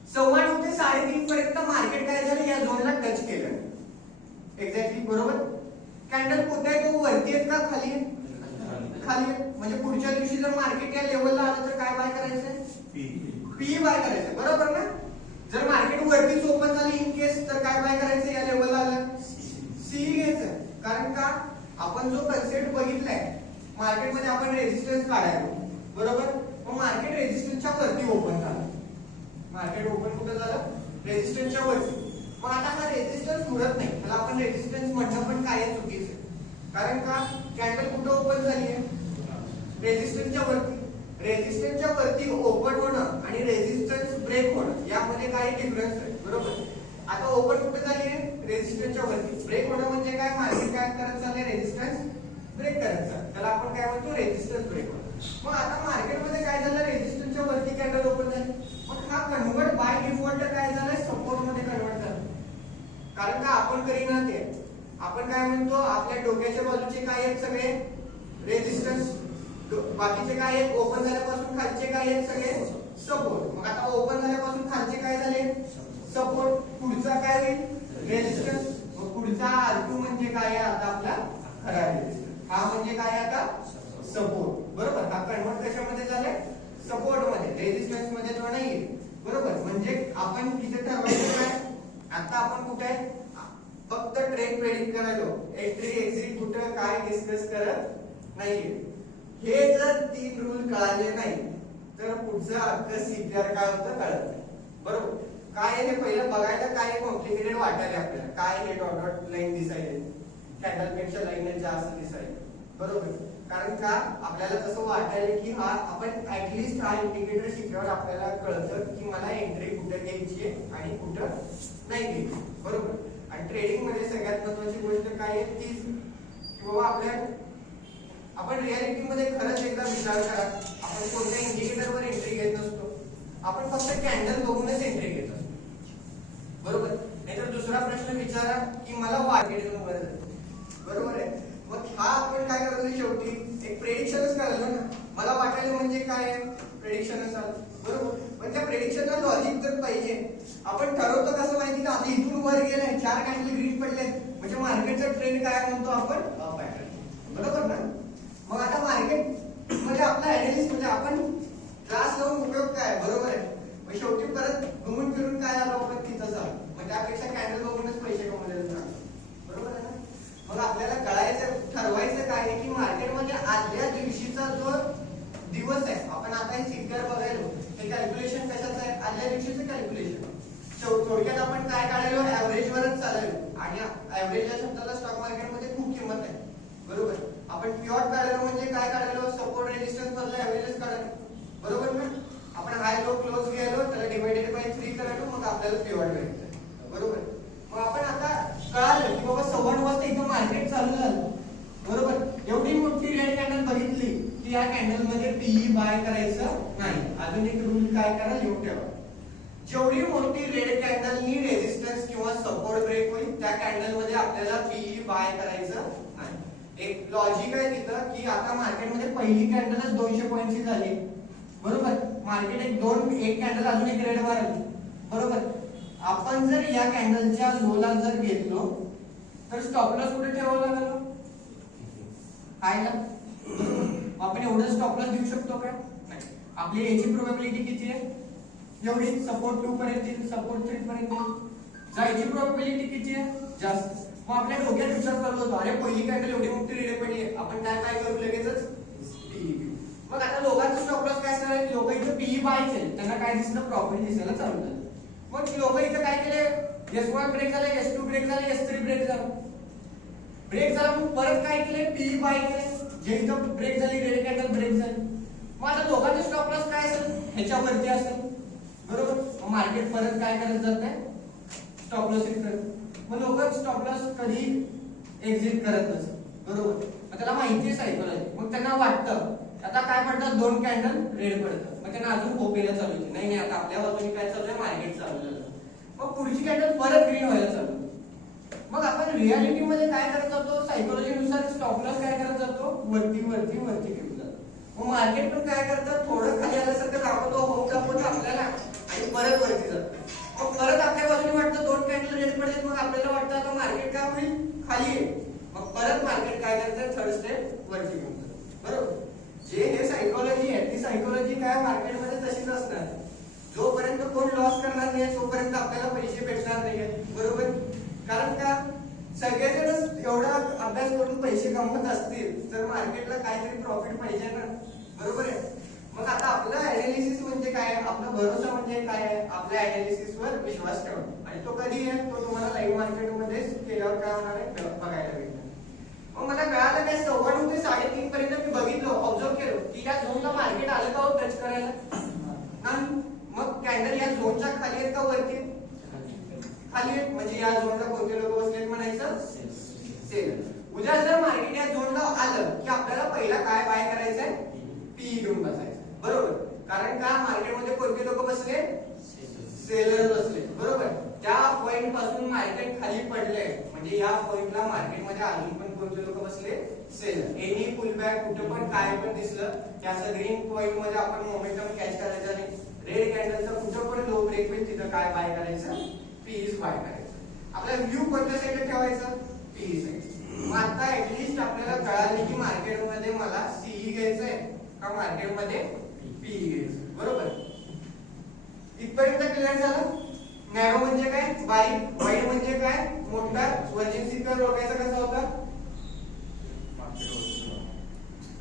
9:15 ते 3:30 पर्यंत मार्केट काय झालं? या झोनला टच केलं एक्झॅक्टली, बरोबर? कॅन्डल कुठे आहे? तो वरती आहेत का खाली आहे? खाली आहे. म्हणजे पुढच्या दिवशी जर मार्केट या लेवलला आलं तर काय बाय करायचंय? पी बाय करायचं, बरोबर ना? जर मार्केट वरतीच ओपन झाली इन केस तर काय बाय करायचं? या लेवलला आलं सी घ्यायचं. कारण का आपण जो कन्सेप्ट बघितलाय मार्केटमध्ये आपण रेजिस्टन्स काढायला, बरोबर? मग मार्केट रेजिस्टन्सच्या वरती ओपन झालं. मार्केट ओपन कुठं झालं? रेजिस्टन्सच्या वरती. मग आता हा रेजिस्टन्स उडत नाही, त्याला आपण रेजिस्टन्स म्हणणं पण काय चुकीचं. कारण का कॅन्डल कुठं ओपन झाली आहे? रेजिस्टन्सच्या वरती. रेजिस्टन्सच्या वरती ओपन होणं आणि रेजिस्टन्स ब्रेक होणं यामध्ये काही डिफरन्स आहे, बरोबर? आता ओपन कुठे झाली आहे? रेजिस्टन्सच्या वरती. ब्रेक होणं म्हणजे काय? मार्केट काय करत चाललंय? रेजिस्टन्स ब्रेक करत चाललंय. त्याला आपण काय म्हणतो? रेजिस्टन्स ब्रेक होणं. मग आता मार्केटमध्ये काय झालं? रेजिस्टन्सच्या वरती कॅन्डल ओपन झाली. मग हा कन्वर्ट बाय डिफॉल्ट काय झालंय? सपोर्ट मध्ये कन्वर्ट झालं. कारण का आपण करीना ते, आपण काय म्हणतो? आपल्या डोक्याच्या बाजूचे काय आहेत? सगळे रेजिस्टन्स. बाकीचे काय आहेत? ओपन झाल्यापासून खालचे काय आहेत? सगळे सपोर्ट. मग आता ओपन झाल्यापासून खालचे काय झाले? सपोर्ट. पुढचा काय होईल? रेजिस्टन्स. मग पुढचा R2 म्हणजे काय आहे? आता आपला खरा रेजिस्टन्स. हा म्हणजे काय आता? सपोर्ट, बरोबर? हा कन्वर्ट कशामध्ये झालाय? सपोर्ट मध्ये. रेजिस्टन्स मध्ये तो नाहीये, बरोबर? म्हणजे आपण किती ठरवायचं काय? आता आपण कुठे आहे? फक्त ट्रेंड प्रेडिक्ट करायलो. एंट्री एक्झिट कुठं काय डिस्कस करत नाहीये. हे जर 3 रूल कळाले नाही तर पुढचं अख्खं सीपीआर काय होतं कळत नाही, बरोबर? काय हे पहिलं बघायला काय कॉम्प्लिकेटेड वाटायला आपल्याला. काय हे डॉट डॉट लाईन दिसायले, कॅन्डल पेक्षा लाईन जास्त दिसायले, बरोबर? कारण का आपल्याला तसं वाटायला की हा आपण ऍटलीस्ट हा इंडिकेटर शिकल्यावर आपल्याला कळतं की मला एंट्री कुठे घ्यायची आहे आणि कुठं नाही घ्यायची, बरोबर? आणि ट्रेडिंग मध्ये सगळ्यात महत्त्वाची गोष्ट काय आहे? तीच की बाबा आपण रियालिटी मध्ये खरंच एकदा विचार करा. आपण कोणत्या इंडिकेटरवर एंट्री घेत नसतो. आपण फक्त कॅन्डल बघूनच एंट्री घेत असतो, बरोबर? नाहीतर दुसरा प्रश्न विचारा की मला मार्केट बरोबर आहे. मग हा आपण काय करायचं? शेवटी एक प्रेडिक्शनच करायचं ना. मला वाटायला म्हणजे काय? प्रेडिक्शनच आलं, बरोबर? पण त्या प्रेडिक्शनला लॉजिक तर पाहिजे. आपण ठरवतो कसं माहिती का? आता इथून वर गेलाय, 4 कॅन्डल ग्रीन पडले म्हणजे मार्केटचा ट्रेंड काय म्हणतो आपण? अप आहे, बरोबर ना? मग आता मार्केट म्हणजे आपला ऍनालिस्ट म्हणजे आपण क्लास लावून उपयोग काय? बरोबर आहे. मग शेवटी परत घुमून फिरून काय आलो आपण? तिथंच आलो. मग त्यापेक्षा कॅन्डल बघूनच पैसे कमवलेले चांगले, बरोबर आहे ना? मग आपल्याला कळायचं ठरवायचं काय की मार्केटमध्ये आदल्या दिवशीचा जो दिवस आहे, आपण आता हे सीपीआर बघायलो, हे कॅल्क्युलेशन कशाचं आहे? आदल्या दिवशीचं कॅल्क्युलेशन. थोडक्यात आपण काय काढायलो? ऍव्हरेज वरच चाललो आणि ऍव्हरेज या शब्दाला स्टॉक मार्केटमध्ये खूप किंमत आहे, बरोबर? आपण पिवॉट काढायलो म्हणजे काय काढायलो? सपोर्ट रेजिस्टन्स मधला ऍव्हरेजच काढायलो, बरोबर ना? आपण हाय लो क्लोज घ्यायलो, त्याला डिवाइडेड बाय 3 करायलो, मग आपल्याला पिवॉट भेटतं, बरोबर? मग आपण आता कळालं की बाबा 9:15 वाजता इथं मार्केट चालू झालं, बरोबर? एवढी मोठी रेड कॅन्डल बघितली की या कॅन्डल मध्ये पीई बाय करायचं नाही. अजून एक रूल काय करा? लिहून ठेवा. जेवढी मोठी रेड कॅन्डलनी रेजिस्टन्स किंवा सपोर्ट ब्रेक होईल त्या कॅन्डल मध्ये आपल्याला पीई बाय करायचं नाही. एक लॉजिक आहे तिथं की आता मार्केटमध्ये पहिली कॅन्डलच 200 पॉईंटची झाली, बरोबर? मार्केट एक कॅन्डल अजून एक रेड मारली, बरोबर? आपण जर या कॅन्डलच्या लोला जर घेतलो तर स्टॉप लॉस कुठे ठेवावा लागेल? हायला. आपण एवढं स्टॉप लॉस देऊ शकतो का? नाही. आपली याची प्रोबॅबिलिटी किती आहे? एवढी. सपोर्ट 2 पर्यंत येईल, सपोर्ट 3 पर्यंत येईल. जायची प्रोबॅबिलिटी किती आहे? जास्त. मग आपल्या डोक्यात विचार करत होतो, अरे पहिली कॅन्डल एवढी मोठी रेड पडली आहे, आपण काय करू? लगेचच पीई घेऊ. मग आता लोकांचं स्टॉप लॉस काय असणार आहे? लोक इथं पीई बाय केले, त्यांना काय दिसलं? प्रॉफिट दिसायला चालू झालं. मग लोक इथं काय केले? S1 ब्रेक झाला, S2 ब्रेक झाला, S3 ब्रेक झाला. ब्रेक झाला मग परत काय केले? पीई बाय केले. जे इथं ब्रेक झाली रेड कॅन्डल ब्रेक झाली. मग आता लोकांचे स्टॉप लॉस काय असेल? ह्याच्यावरती असेल, बरोबर? मग मार्केट परत काय करत जात आहे? स्टॉप लॉस हिट करत. मग लोक स्टॉप लॉस कधी एक्झिट करत नसतात, बरोबर? मग त्याला माहिती आहे सायकोलॉजी. मग त्यांना वाटतं आता काय पडतात? 2 कॅन्डल रेड पडतात. मग त्यांना अजून होप यायला चालू होते, नाही आता आपल्या बाजूने काय चालू आहे? मार्केट चालू झालं. मग पुढची कॅन्डल परत ग्रीन व्हायला चालू. मग आपण रियालिटी मध्ये काय करत जातो? सायकोलॉजी नुसार स्टॉप लॉस काय करत जातो? वरती वरती वरती घेऊन जातो. मग मार्केट पण काय करतं? थोडं खाली आल्यासारखं दाखवतो, होप दाखवतो आपल्याला आणि परत वरती जातो. मग परत आपल्या बाजूने वाटतं 2 कॅन्डल रेड पडले, मग आपल्याला वाटतं आता मार्केट काय होईल? खाली आहे. मग परत मार्केट काय करतं? थर्ड स्टेप वरती घेऊन जातं, बरोबर? पैसे कमवत असतील तर मार्केटला काहीतरी प्रॉफिट पाहिजे ना, बरोबर आहे. मग आता आपलं अनालिसिस म्हणजे काय, आपला भरोसा म्हणजे काय आहे, आपल्या अनालिसिस वर विश्वास ठेवणं. आणि तो कधी आहे, तो तुम्हाला लाईव्ह मार्केटमध्ये केल्यावर काय होणार आहे बघायला भेटणार. मग मला कळालं काय 9:15 ते 3:30 पर्यंत मी बघितलं, ऑब्झर्व केलं की या झोनला मार्केट आलं का टच करायला नाही. मग कॅन्डल या झोनच्या खाली आहेत का वरती, खाली आहेत, म्हणजे या झोनला कोणते लोक बसलेत म्हणायचं सेल. उद्या जर मार्केट या झोनला आलं की आपल्याला पहिला काय बाय करायचंय, पीई घेऊन बसायचं, बरोबर. कारण का मार्केटमध्ये कोणते लोक बसले, सेलर बसले, बरोबर. त्या पॉइंट पासून मार्केट खाली पडले म्हणजे या पॉइंटला मार्केटमध्ये अजून पण कोणते लोक बसले, सेलर. एनी पुल बॅक कुठे पण काय पण दिसलं की असं ग्रीन पॉइंट मध्ये आपण मोमेंटम कॅच करायचा नाही. रेड कॅन्डलचा कुठं पण लो ब्रेक होईल तिथं काय बाय करायचं, पीईज बाय करायचं. आपला व्ह्यू कोणत्या साईडला ठेवायचा, पीई साईड. मग आता ऍटलीस्ट आपल्याला कळाले की मार्केटमध्ये मला सीई घ्यायचंय का मार्केटमध्ये पीई घ्यायचं, बरोबर. इथपर्यंत क्लिअर झालं. नॅरो म्हणजे काय, बारीक. वाईड म्हणजे काय, मोठा. वर्जिन सिक्युअर ओळखायचा कसा होता.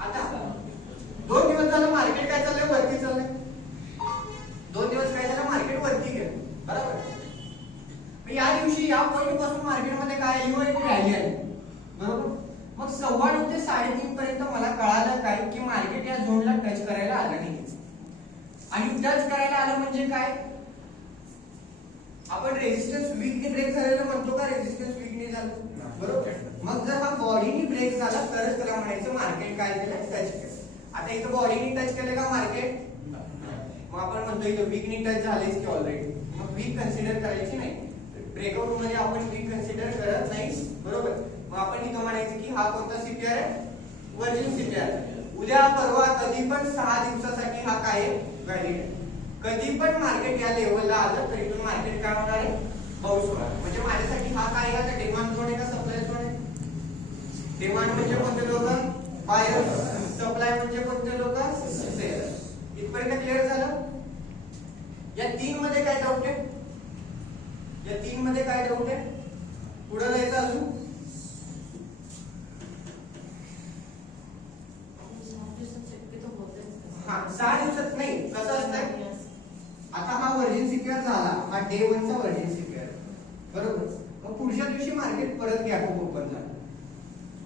आता 2 दिवस झालं मार्केट काय चाललंय, वरती चाललंय. 2 दिवस काय झालं, मार्केट वरती गेलं, बरोबर. या दिवशी या पॉइंट पासून मार्केटमध्ये काय आली, एक रॅली आली, बरोबर. मग 9:15 ते 3:30 पर्यंत मला कळालं काय की मार्केट या झोनला टच करायला आलं नाही. आणि टच करायला आलं म्हणजे काय, आपण रेजिस्टन्स वीकने ब्रेक झालेलं म्हणतो का, रेजिस्टन्स वीकने झालं, बरोबर. मग जर हा बॉडीने ब्रेक झाला तरच त्याला म्हणायचं मार्केट काय केलं, टच केलं. आता इथं बॉडीने टच केलं का मार्केट, मग आपण म्हणतो इथं वीकने टच झालेच की ऑलरेडी, मग वीक कन्सिडर करायची नाही. ब्रेकआउट मध्ये आपण वीक कन्सिडर करत नाही, बरोबर. मग आपण इथं म्हणायचं की हा कोणता सीपीआर आहे, वर्जिन सीपीआर. उद्या परवा कधी पण 6 दिवसासाठी हा काय आहे, व्हॅलिड आहे. कधी पण मार्केट या लेवलला आलं तर इथून मार्केट काय होणार आहे, बाउन्स होणार. म्हणजे माझ्यासाठी हा काय आहे, डिमांड झोन आहे का सप्लाय झोन आहे. डिमांड म्हणजे कोणते लोक, बायर. सप्लाय म्हणजे कोणते लोक, सेलर. इथपर्यंत क्लिअर झालं. या 3 मध्ये काय डाऊट आहे, या 3 मध्ये काय डाऊट आहे, पुढे जायचं अजून. हा 6 दिवसात नाही, कसं असतंय, आता हा वर्जिन सिक्युअर झाला, हा डे 1 चा वर्जिन सिक्युअर, बरोबर. मग पुढच्या दिवशी मार्केट परत गॅप ओपन झालं.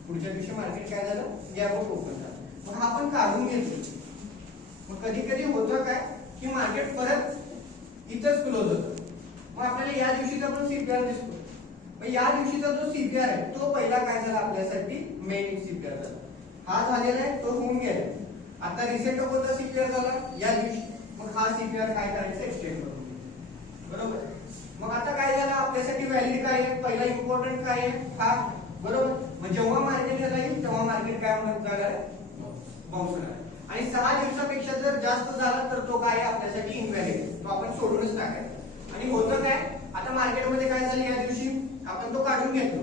पुढच्या दिवशी मार्केट काय झालं, गॅप ओपन झालं. मग हा आपण काढून घेतो. मग कधी कधी होतं काय की मार्केट परत इथंच क्लोज होतं. मग आपल्याला या दिवशीचा पण सीपीआर दिसतो. मग या दिवशीचा जो सीपीआर आहे तो पहिला काय झाला आपल्यासाठी, मेन सीपीआर झाला. हा झालेला आहे, तो होऊन गेला. आता रिसेंट कोणता सीपीआर झाला, या दिवशी. मग हा सीपीआर काय करायचं, एक्सटेंड करून, बरोबर. मग आता काय झालं आपल्यासाठी, व्हॅल्यू काय आहे, पहिला इम्पॉर्टंट काय आहे, हा, बरोबर. मग जेव्हा मार्केट यायला येईल तेव्हा मार्केट काय होणार आहे, बाउन्स होणार. आणि 6 दिवसापेक्षा जर जास्त झाला तर तो काय आहे आपल्यासाठी इनव्हॅलिड, तो आपण सोडूनच टाकायचा. आणि होतं काय, आता मार्केटमध्ये काय झालं, या दिवशी आपण तो काढून घेतलो.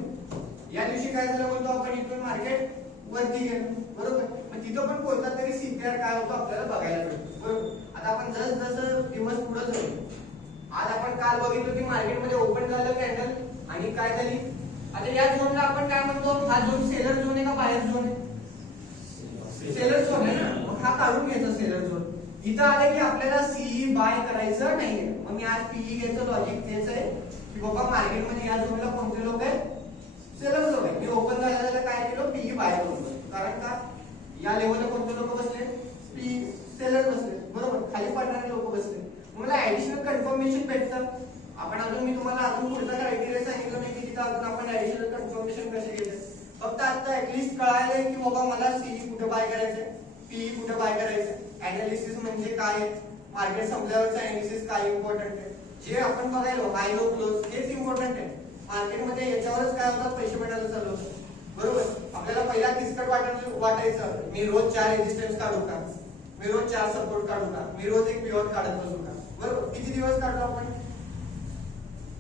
या दिवशी काय झालं बोलतो आपण, इथून मार्केट वरती गेलं, बरोबर. मग तिथं पण कोणता तरी सीपीआर काय होतो आपल्याला बघायला भेटतो, बरोबर. आता आपण जसं दिवस पुढे जाऊ, आज आपण काल बघितलं की मार्केटमध्ये ओपन झालं कॅन्डल आणि काय झाली. आता या झोनला आपण काय म्हणतो, हा झोन सेलर झोन आहे का बायर झोन आहे, सेलर झोन आहे ना. मग हा काढून घ्यायचा सेलर झोन. इथं आले की आपल्याला सीई बाय करायचं नाहीये. मग मी आज पीई घ्यायचं लॉजिक तेच आहे की बाबा मार्केटमध्ये या झोनला कोणते लोक आहेत, सेलर लोक आहेत. मी ओपन झाल्याला काय केलं, पीई बाय करून. कारण का या लेवलला कोणते लोक बसले, पीई सेलर बसले, बरोबर. खाली पडणारे लोक बसले. मला ऍडिशनल कन्फर्मेशन भेटतं. आपण अजून मी तुम्हाला अजून पुढचा क्रायटेरिया सांगितलं नाही की तिथं अजून आपण ऍडिशनल कन्फर्मेशन कसे घ्यायचे. फक्त आता ऍटलीस्ट कळायलंय की बाबा मला सीई कुठे बाय करायचंय, पीई कुठे बाय करायचंय. अनालिसिस म्हणजे काय, मार्केट संपल्यावरचं अनालिसिस काय इम्पॉर्टंट आहे, जे आपण बघायलो हाय लो क्लोज हेच इम्पॉर्टंट आहे. मार्केटमध्ये याच्यावरच काय होतं, पैसे मिळायला चालू होतं, बरोबर. आपल्याला पहिला किचकट वाटायचं मी रोज 4 रेजिस्टन्स काढू का, मी रोज 4 सपोर्ट काढू का, मी रोज एक पिव्हट काढत बसू का, बरोबर. किती दिवस काढलो आपण,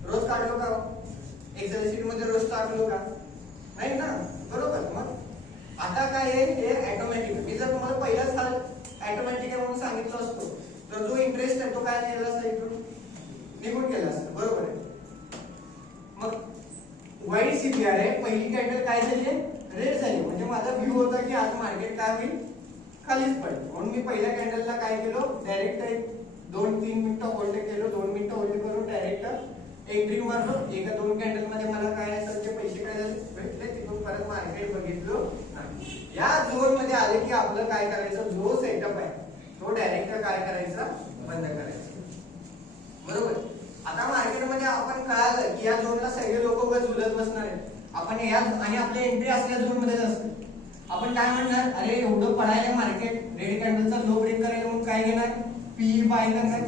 रोज काढलो का, एक्सेल शीट मध्ये रोज टाकलो का, नाही ना, बरोबर. मग आता काय आहे, हे ऑटोमॅटिक. मी जर तुम्हाला पहिलाच हा ऑटोमॅटिक आहे म्हणून सांगितलं असतो तर जो इंटरेस्ट आहे तो काय केला असता, इथून निघून गेला असता, बरोबर आहे. मग वाईट सीपीआर आहे, पहिली कॅन्डल काय झाली आहे, रेड झाली म्हणजे माझा व्ह्यू होता की आज मार्केट काय होईल, खालीच पडेल. म्हणून मी पहिल्या कॅन्डलला काय केलं, डायरेक्ट एक 2-3 मिनिटं होल्ड केलो, 2 मिनिटं होल्ड करून डायरेक्ट एंट्री मारलो. एका 2 कॅन्डल मध्ये मला काय असेल ते पैसे काय झाले भेटले. तिथून परत मार्केट बघितलो. या झोन मध्ये आले की आपलं काय करायचं, जो सेटअप आहे तो डायरेक्ट काय करायचा, बंद करायचा. बरोबर. आता मार्केटमध्ये आपण कळालं की या झोनला सगळे लोक झुलत बसणार आहेत. आपण या आणि आपली एंट्री असल्या झोन मध्येच असते. आपण काय म्हणणार, अरे एवढं पडायला मार्केट, रेड कॅन्डलचा लो ब्रेक करायला म्हणून काय घेणार, पी बाय करणार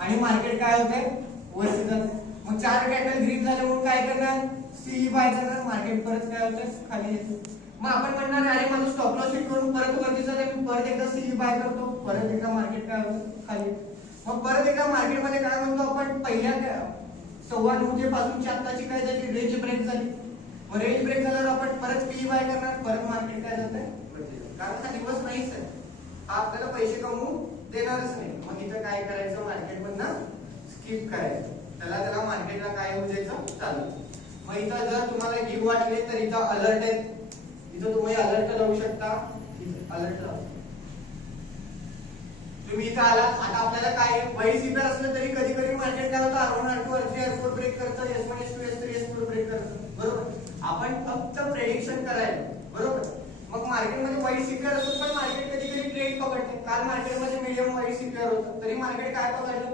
आणि मार्केट काय होतंय, वरती जात. मग 4 कॅन्डल ग्रीन झाले म्हणून काय करणार, सी बाय करणार. मार्केट परत काय होतंय, खाली येते. मग आपण म्हणणार, अरे माझं स्टॉप लॉस हिट करून परत वरती जाते, मी परत एकदा सी बाय करतो, परत एकदा मार्केट काय होतं, खाली. मग परत एकदा मार्केटमध्ये काय म्हणतो आपण, पहिल्या 9:15 पासूनची आत्ताची काय झाली, रेंज ब्रेक झाली. मग रेंज ब्रेक झाल्यावर आपण परत पी बाय करणार, परत मार्केट काय जातंय, कारण हा दिवस नाहीच आहे, हा आपल्याला पैसे कमवू देणारच नाही. मग इथं काय करायचं, मार्केटमधनं स्किप करायचं, त्याला मार्केटला काय होऊ द्यायचं, चालू. मग इथं जर तुम्हाला गिव वाटले तर इथं अलर्ट आहे, इथं तुम्ही अलर्ट लावू शकता, अलर्ट लावू. तुम्ही इथं आला, आता आपल्याला काय वाईट सीपीआर असलं तरी कधी कधी मार्केट काय होतं, R1 R2 R3 R4 break करतं, S1 S2 S3 S4 break करतं. बरोबर. आपण फक्त प्रेडिक्शन करायला. बरोबर. मग मार्केटमध्ये वाईट सीपीआर असून पण मार्केट कधी कधी ट्रेंड पकडते. काल मार्केटमध्ये मीडियम वाईट सीपीआर होतं तरी मार्केट काय पकडलं,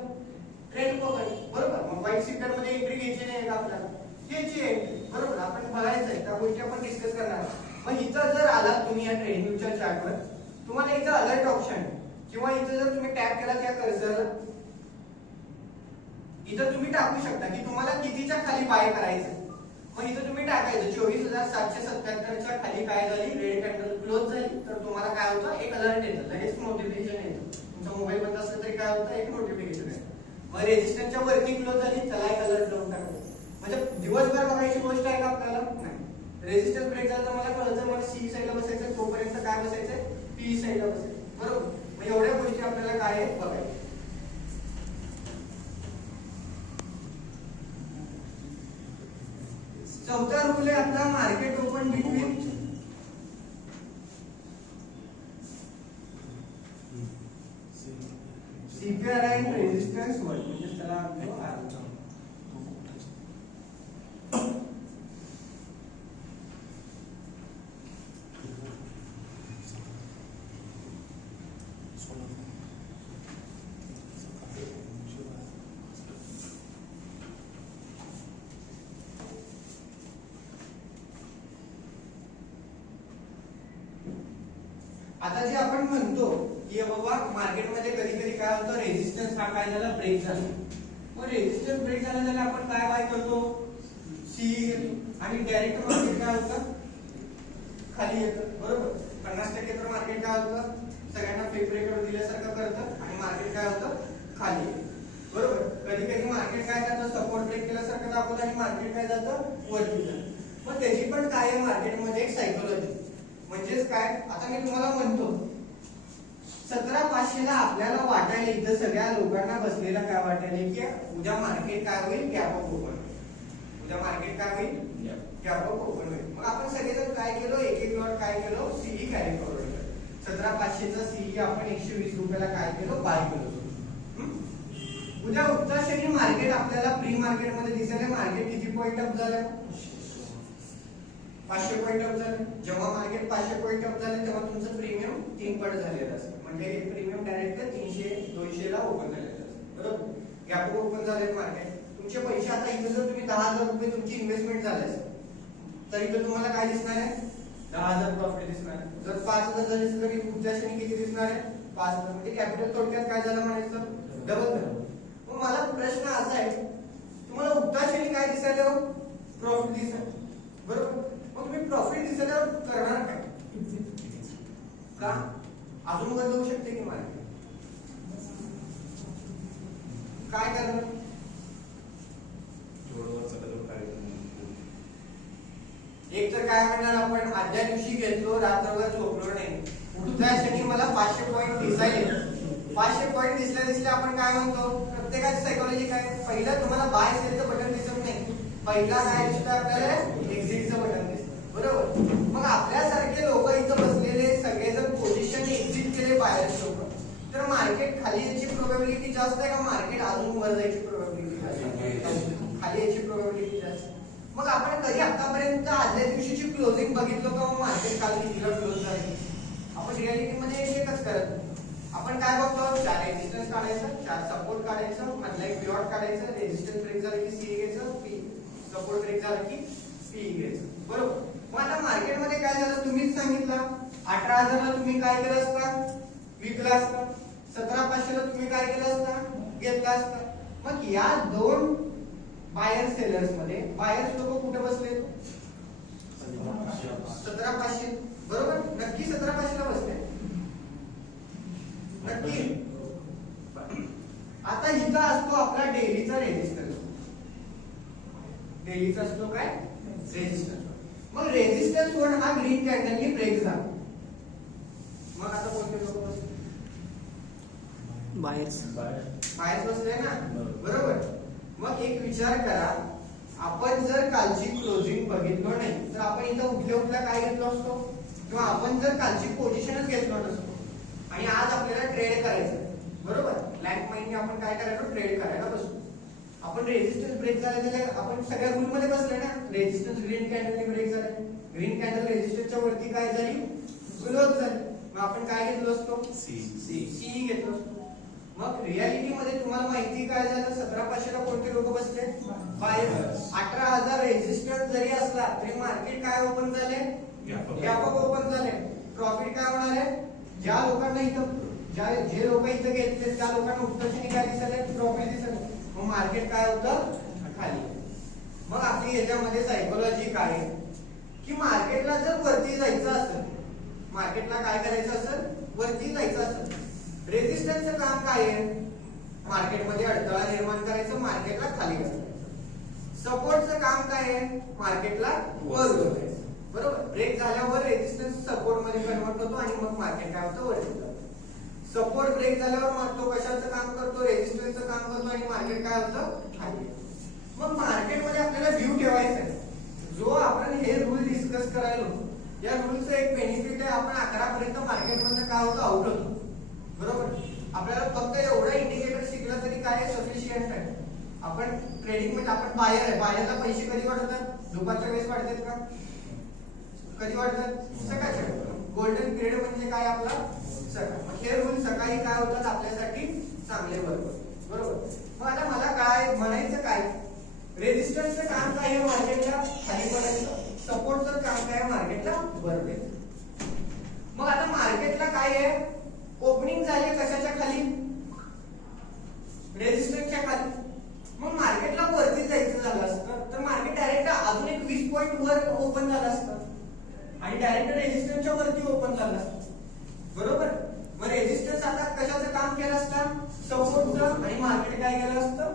ट्रेंड पकडलं. बरोबर. मग वाईट सीपीआर मध्ये एंट्री घ्यायची नाही का आपल्याला, घ्यायची एंट्री. बरोबर. आपण बघायचंय, त्या गोष्टी आपण डिस्कस करणार. मग इथं जर आला तुम्ही या ट्रेडिंगच्या चार्टवर, तुम्हाला इथं अलर्ट ऑप्शन किंवा इथं जर तुम्ही टॅप केला त्या कर्सरला, इथं तुम्ही टाकू शकता की तुम्हाला कितीच्या खाली बाय करायचं. मग इथं तुम्ही टाकायचं 24,777 च्या खाली काय झाली, रेड कॅन्डल क्लोज झाली, तर तुम्हाला काय होतं, एक अलर्ट येतं, लगेच नोटिफिकेशन येतं. तुमचा मोबाईल बंद असला तरी काय होतं, एक नोटिफिकेशन येतं. मग रेजिस्टन्सच्या वरती क्लोज झाली, चला एक अलर्ट लावून टाकायचं. म्हणजे दिवसभर बघायची गोष्ट आहे का आपल्याला, नाही. रेजिस्टन्स ब्रेक झाला तर मला कळतं, मला सी साईडला बसायचं, तोपर्यंत काय बसायचंय, पी साईडला बसायचं. बरोबर. मग एवढ्या गोष्टी आपल्याला काय आहे बघायचं. चौथा रूल आहे आपला, market open between CPR and resistance वर, म्हणजे त्याला आता जे आपण म्हणतो की बाबा मार्केटमध्ये कधी कधी काय होतं, रेजिस्टन्स हा काय झाला, ब्रेक झाला. मग रेजिस्टन्स ब्रेक झाला आपण काय बाय करतो, सी घेतो आणि डायरेक्ट मार्केट काय होतं, खाली येतं. बरोबर. 50% तर मार्केट काय होतं, सगळ्यांना फेवरेट दिल्यासारखं करतं आणि मार्केट काय होतं, खाली येतं. बरोबर. कधी कधी मार्केट काय करतं, सपोर्ट ब्रेक केल्यासारखं दाखवतं आणि मार्केट काय जातं, वरती जातं. मग त्याची पण काय आहे मार्केटमध्ये एक सायकोलॉजी. म्हणजेच काय, आता मी तुम्हाला म्हणतो 17,500 ला आपल्याला वाटायला, इथं सगळ्या लोकांना बसलेला काय वाटायला की उद्या मार्केट काय होईल, गॅप अप ओपन. उद्या मार्केट काय होईल, गॅप अप ओपन होईल. मग आपण सगळेजण काय केलो, एक एक लॉट काय केलो, सीई कॅरी फॉरवर्ड केलो. 17,500 चा सीई आपण 120 रुपयाला काय केलो, बाय केलो. उद्या उत्तर शनी मार्केट आपल्याला प्री मार्केट मध्ये दिसेल, मार्केट किती पॉइंट अप झालं, 500 पॉइंट अप झाले. जेव्हा मार्केट 500 पॉइंट अप झाले तेव्हा तुमचं प्रीमियम 3 पट झालेलं असतं. म्हणजे हे प्रीमियम डायरेक्ट 300-200 ला ओपन झालेलं असतं. बरोबर. गॅप ओपन झाले मार्केट, तुमचे पैसे आता इथे जर तुम्ही 10,000 रुपये तुमची इन्व्हेस्टमेंट झाले तर इथे तुम्हाला काय दिसणार आहे, 10,000 प्रॉफिट दिसणार आहे. जर 5,000 झाले तर पुढच्या क्षणी किती दिसणार आहे, 5,000. म्हणजे कॅपिटल थोडक्यात काय झालं म्हणायचं, डबल झालं. मग मला प्रश्न असा आहे, तुम्हाला उठता क्षणी काय दिसायला, प्रॉफिट दिसायला. बरोबर. मग तुम्ही प्रॉफिट दिसायला करणार काय, का अजून वर जाऊ शकते की मार्केट, काय करणार, एक तर काय म्हणणार आपण, आदल्या दिवशी घेतलो, रात्रभर झोपलो नाही, उठत्या क्षणी मला 500 पॉईंट दिसायले. 500 पॉईंट दिसल्या आपण काय म्हणतो, प्रत्येकाची सायकोलॉजी काय, पहिला तुम्हाला बाय सेलचं बटन दिसत नाही, पहिला काय दिसतं आपल्याला, एक्झिटचं बटन दिसतं. बरोबर. मग आपल्यासारखे लोक इथं बसलेले सगळेजण पोझिशन एक्झिट केले बाहेरचे लोक, तर मार्केट खाली याची प्रोबॅबिलिटी जास्त आहे का मार्केट अजून वर जायची प्रोबॅबिलिटी खाली याची प्रोबॅबिलिटी जास्त. मग आपण कधी आतापर्यंत आदल्या दिवशीची क्लोजिंग बघितलो का मार्केट काल कितीला क्लोज झाली? आपण रिअलिटी मध्ये एकच करत. आपण काय बघतो, 4 रेजिस्टन्स काढायचं, 4 सपोर्ट काढायचं, मधला एक पिवट काढायचं, रेजिस्टन्स ब्रेक झाला की सी घ्यायचं, पी सपोर्ट ब्रेक झाला की पी घ्यायचं. बरोबर. मग आता मार्केटमध्ये काय झालं तुम्हीच सांगितलं, 18,000 ला तुम्ही काय केलं असता, विकला असता. 17,500 ला तुम्ही काय केलं असता, घेतला असता. मग या दोन बायर सेलर्स मध्ये बायर्स लोक कुठे बसले, 17,500. बरोबर. नक्की 17,500 ला बसले, नक्की. आता इथं असतो आपला डेलीचा रेजिस्टन्स. डेलीचा असतो काय, रेजिस्टन्स. मग रेजिस्टन्स वर हा ग्रीन कॅन्डलनी ब्रेक झाला. मग आता कोणते लोक बसले, बायर्स बसले ना. बरोबर. मग एक विचार करा, आपण जर कालची क्लोजिंग बघितलो नाही तर आपण इथं उठल्या काय घेतलो असतो, किंवा आपण जर कालची पोझिशनच घेतलो नसतो आणि आज आपल्याला ट्रेड करायचं. बरोबर. ब्लॅक माइंडने आपण काय करायचो, ट्रेड करायला बसतो. आपण रेजिस्टन्स ब्रेक झाले, आपण सगळ्या रूल मध्ये बसले ना. रेजिस्टन्स ग्रीन कॅन्डलने ब्रेक झाले, ग्रीन कॅन्डल रेजिस्टन्सच्या वरती काय झाली, क्लोज झाली. मग आपण काय घेतलो असतो, सी घेतलो असतो. मग रियालिटी मध्ये तुम्हाला माहिती काय झालं, 17,500 ला कोणते लोक बसले, बायर. 18,000 रेजिस्टन्स जरी असला तरी मार्केट काय ओपन झाले, व्यापक ओपन झाले. प्रॉफिट काय होणार आहे, ज्या लोकांना इथं जे लोक इथं घेतले त्या लोकांना उत्तरची काय दिसले, प्रॉफिट दिसले. मग मार्केट काय होतं, खाली. मग आपली याच्यामध्ये सायकोलॉजी काय आहे की मार्केटला जर वरती जायचं असेल, मार्केटला काय करायचं असेल, वरती जायचं असेल, रेजिस्टन्सचं काम काय आहे, मार्केटमध्ये अडथळा निर्माण करायचं, मार्केटला खाली करायचं. सपोर्टचं काम काय आहे, मार्केटला वर करायचं. बरोबर. ब्रेक झाल्यावर रेजिस्टन्स सपोर्ट मध्ये कन्वर्ट होतो आणि मग मार्केट काय होतं, वरती जातं. सपोर्ट ब्रेक झाल्यावर मग तो कशाचं काम करतो, रेजिस्टन्सचं काम करतो आणि मार्केट काय होतं, खाली. मग मार्केटमध्ये आपल्याला व्ह्यू ठेवायचा आहे. जो आपण हे रूल डिस्कस करायलो, या रूलचं एक बेनिफिट आहे, आपण 11 पर्यंत मार्केटमध्ये काय होतं, आउट होतो. बरोबर. आपल्याला फक्त एवढा इंडिकेटर शिकला तरी काय सफिशियंट आहे. आपण ट्रेडिंग मध्ये आपण बायर आहे, बायरला पैसे कधी वाढतात, दुपारच्या वेळेस वाढतात का, कधी वाढतात, सकाळच्या. गोल्डन पिरियड म्हणजे काय आपला, सकाळ. मग हे रूल सकाळी काय होतात आपल्यासाठी, चांगले बरोबर. बरोबर. मग आता मला काय म्हणायचं, काय रेजिस्टन्सचं काम काय आहे, मार्केटला खाली पडायचं. सपोर्टचं काम काय आहे, मार्केटला वर द्यायचं. मग आता मार्केटला काय आहे, ओपनिंग झाली कशाच्या खाली, रेजिस्टन्सच्या खाली. मग मार्केटला वरती जायचं झालं असतं तर मार्केट डायरेक्ट अजून एक 20 पॉईंट वर ओपन झालं असतं आणि डायरेक्ट रेजिस्टन्सच्या वरती ओपन झालं असतं. बरोबर. मग रेजिस्टन्स आता कशाचं काम केलं असतं, सपोर्टचं, आणि मार्केट काय केलं असतं,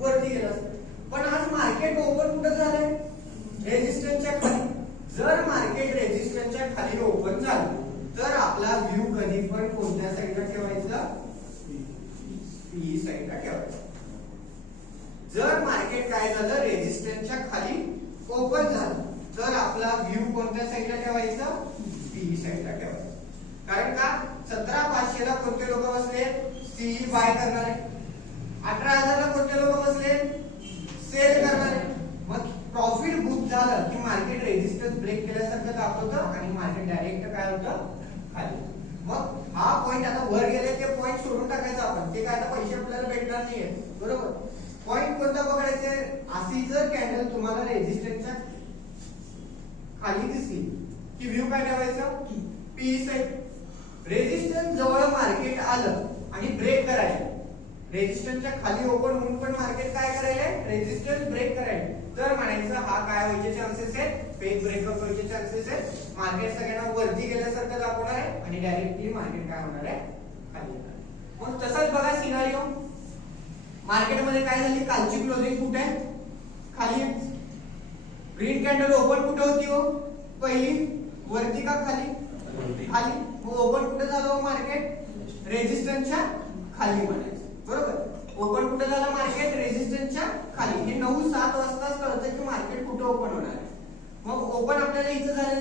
वरती गेलं असतं. पण आज मार्केट ओपन कुठं झालंय, रेजिस्टन्सच्या खाली. जर मार्केट रेजिस्टन्सच्या खाली ओपन झालं तर आपला व्ह्यू कधी पण कोणत्या साईडला ठेवायचा, पी साईडला ठेवायचा. जर मार्केट काय झालं, रेजिस्टन्सच्या खाली ओपन झालं तर आपला व्ह्यू कोणत्या साईडला ठेवायचा, पी साईडला ठेवायचा. कारण का 17,500 ला कोणते लोक बसले, सी बाय करणारे. 18,000 ला कोणते लोक बसले, सेल करणारे. मग प्रॉफिट बुक झालं की मार्केट रेजिस्टन्स ब्रेक केल्यासारखं दाखवतं आणि मार्केट डायरेक्ट काय होतं, खाली. मग हा पॉइंट आता वर गेले ते पॉइंट सोडून टाकायचं आपण, ते काय आता पैसे आपल्याला भेटणार नाहीये. बरोबर. पॉइंट कोणता बघायचे, अशी जर कॅन्डल तुम्हाला रेजिस्टन्सच्या खाली दिसली की व्ह्यू काय ठेवायचा, पी साईड. रेजिस्टन्स जवळ मार्केट आलं आणि ब्रेक करायचं, रेजिस्टन्सच्या खाली ओपन होऊन पण मार्केट काय करायला, रेजिस्टन्स ब्रेक करायला, तर म्हणायचं हा काय व्हायचे चान्सेस आहेत, फेक ब्रेकअप व्हायचे चान्सेस आहेत. मार्केट सगळ्यांना वरती गेल्यासारखं दाखवणार आहे आणि डायरेक्टली मार्केट काय होणार आहे, खाली येणार. मग तसंच बघा सिनारिओ, मार्केटमध्ये काय झाली, कालची क्लोजिंग कुठे आहे, खाली. ग्रीन कॅन्डल ओपन कुठे होती हो, पहिली वरती का खाली, खाली. मग ओपन कुठे झालं मार्केट, रेजिस्टन्सच्या खाली म्हणायचं. बरोबर. ओपन कुठे झालं मार्केट, रेजिस्टन्सच्या खाली. हे 9-7 वाजताच कळतं की मार्केट कुठे ओपन होणार आहे. मग ओपन आपल्याला इथं झालं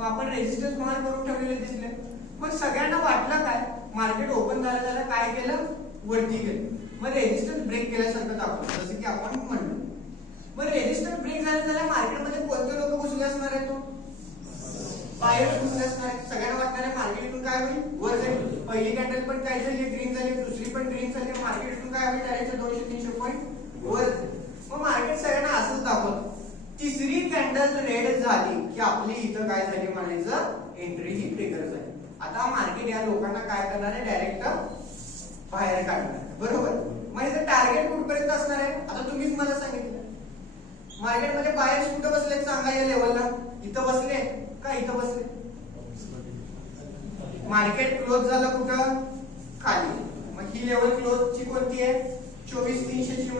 मग आपण रेजिस्टन्स मार्क करून ठेवलेले दिसले. मग सगळ्यांना वाटलं काय, मार्केट ओपन झालं काय केलं, वरती गेलं. मग रेजिस्टन्स ब्रेक केल्यासारखं दाखवलं, जसं की आपण म्हणलो. मग रेजिस्टन्स ब्रेक झाल्या मार्केटमध्ये कोणते लोक घुसले असणार आहेत, बाहेर घुसले असणार आहेत. सगळ्यांना वाटणार आहे मार्केट इथून काय होईल, वर जाईल. पहिली कॅन्डल पण काय झाली, ग्रीन झाली, दुसरी पण ग्रीन झाली. मार्केट इथून काय होईल, डायरेक्ट 200-300 पॉईंट वर. मग मार्केट सगळ्यांना असंच दाखवलं. तिसरी कॅन्डल रेड झाली की आपली इथं काय झाली म्हणायचं, एंट्री ही ट्रिगर झाली. आता मार्केट या लोकांना काय करणार आहे, डायरेक्ट बाहेर काढणार आहे, बरोबर. मग इथं टार्गेट कुठपर्यंत असणार आहे, आता तुम्हीच मला सांगितलं. मार्केटमध्ये बायर्स कुठं बसले सांगा, या लेवलला इथं बसले का इथं बसले. मार्केट क्लोज झालं कुठं, खाली. मग ही लेवल क्लोज ची कोणती आहे, 24,300 ची.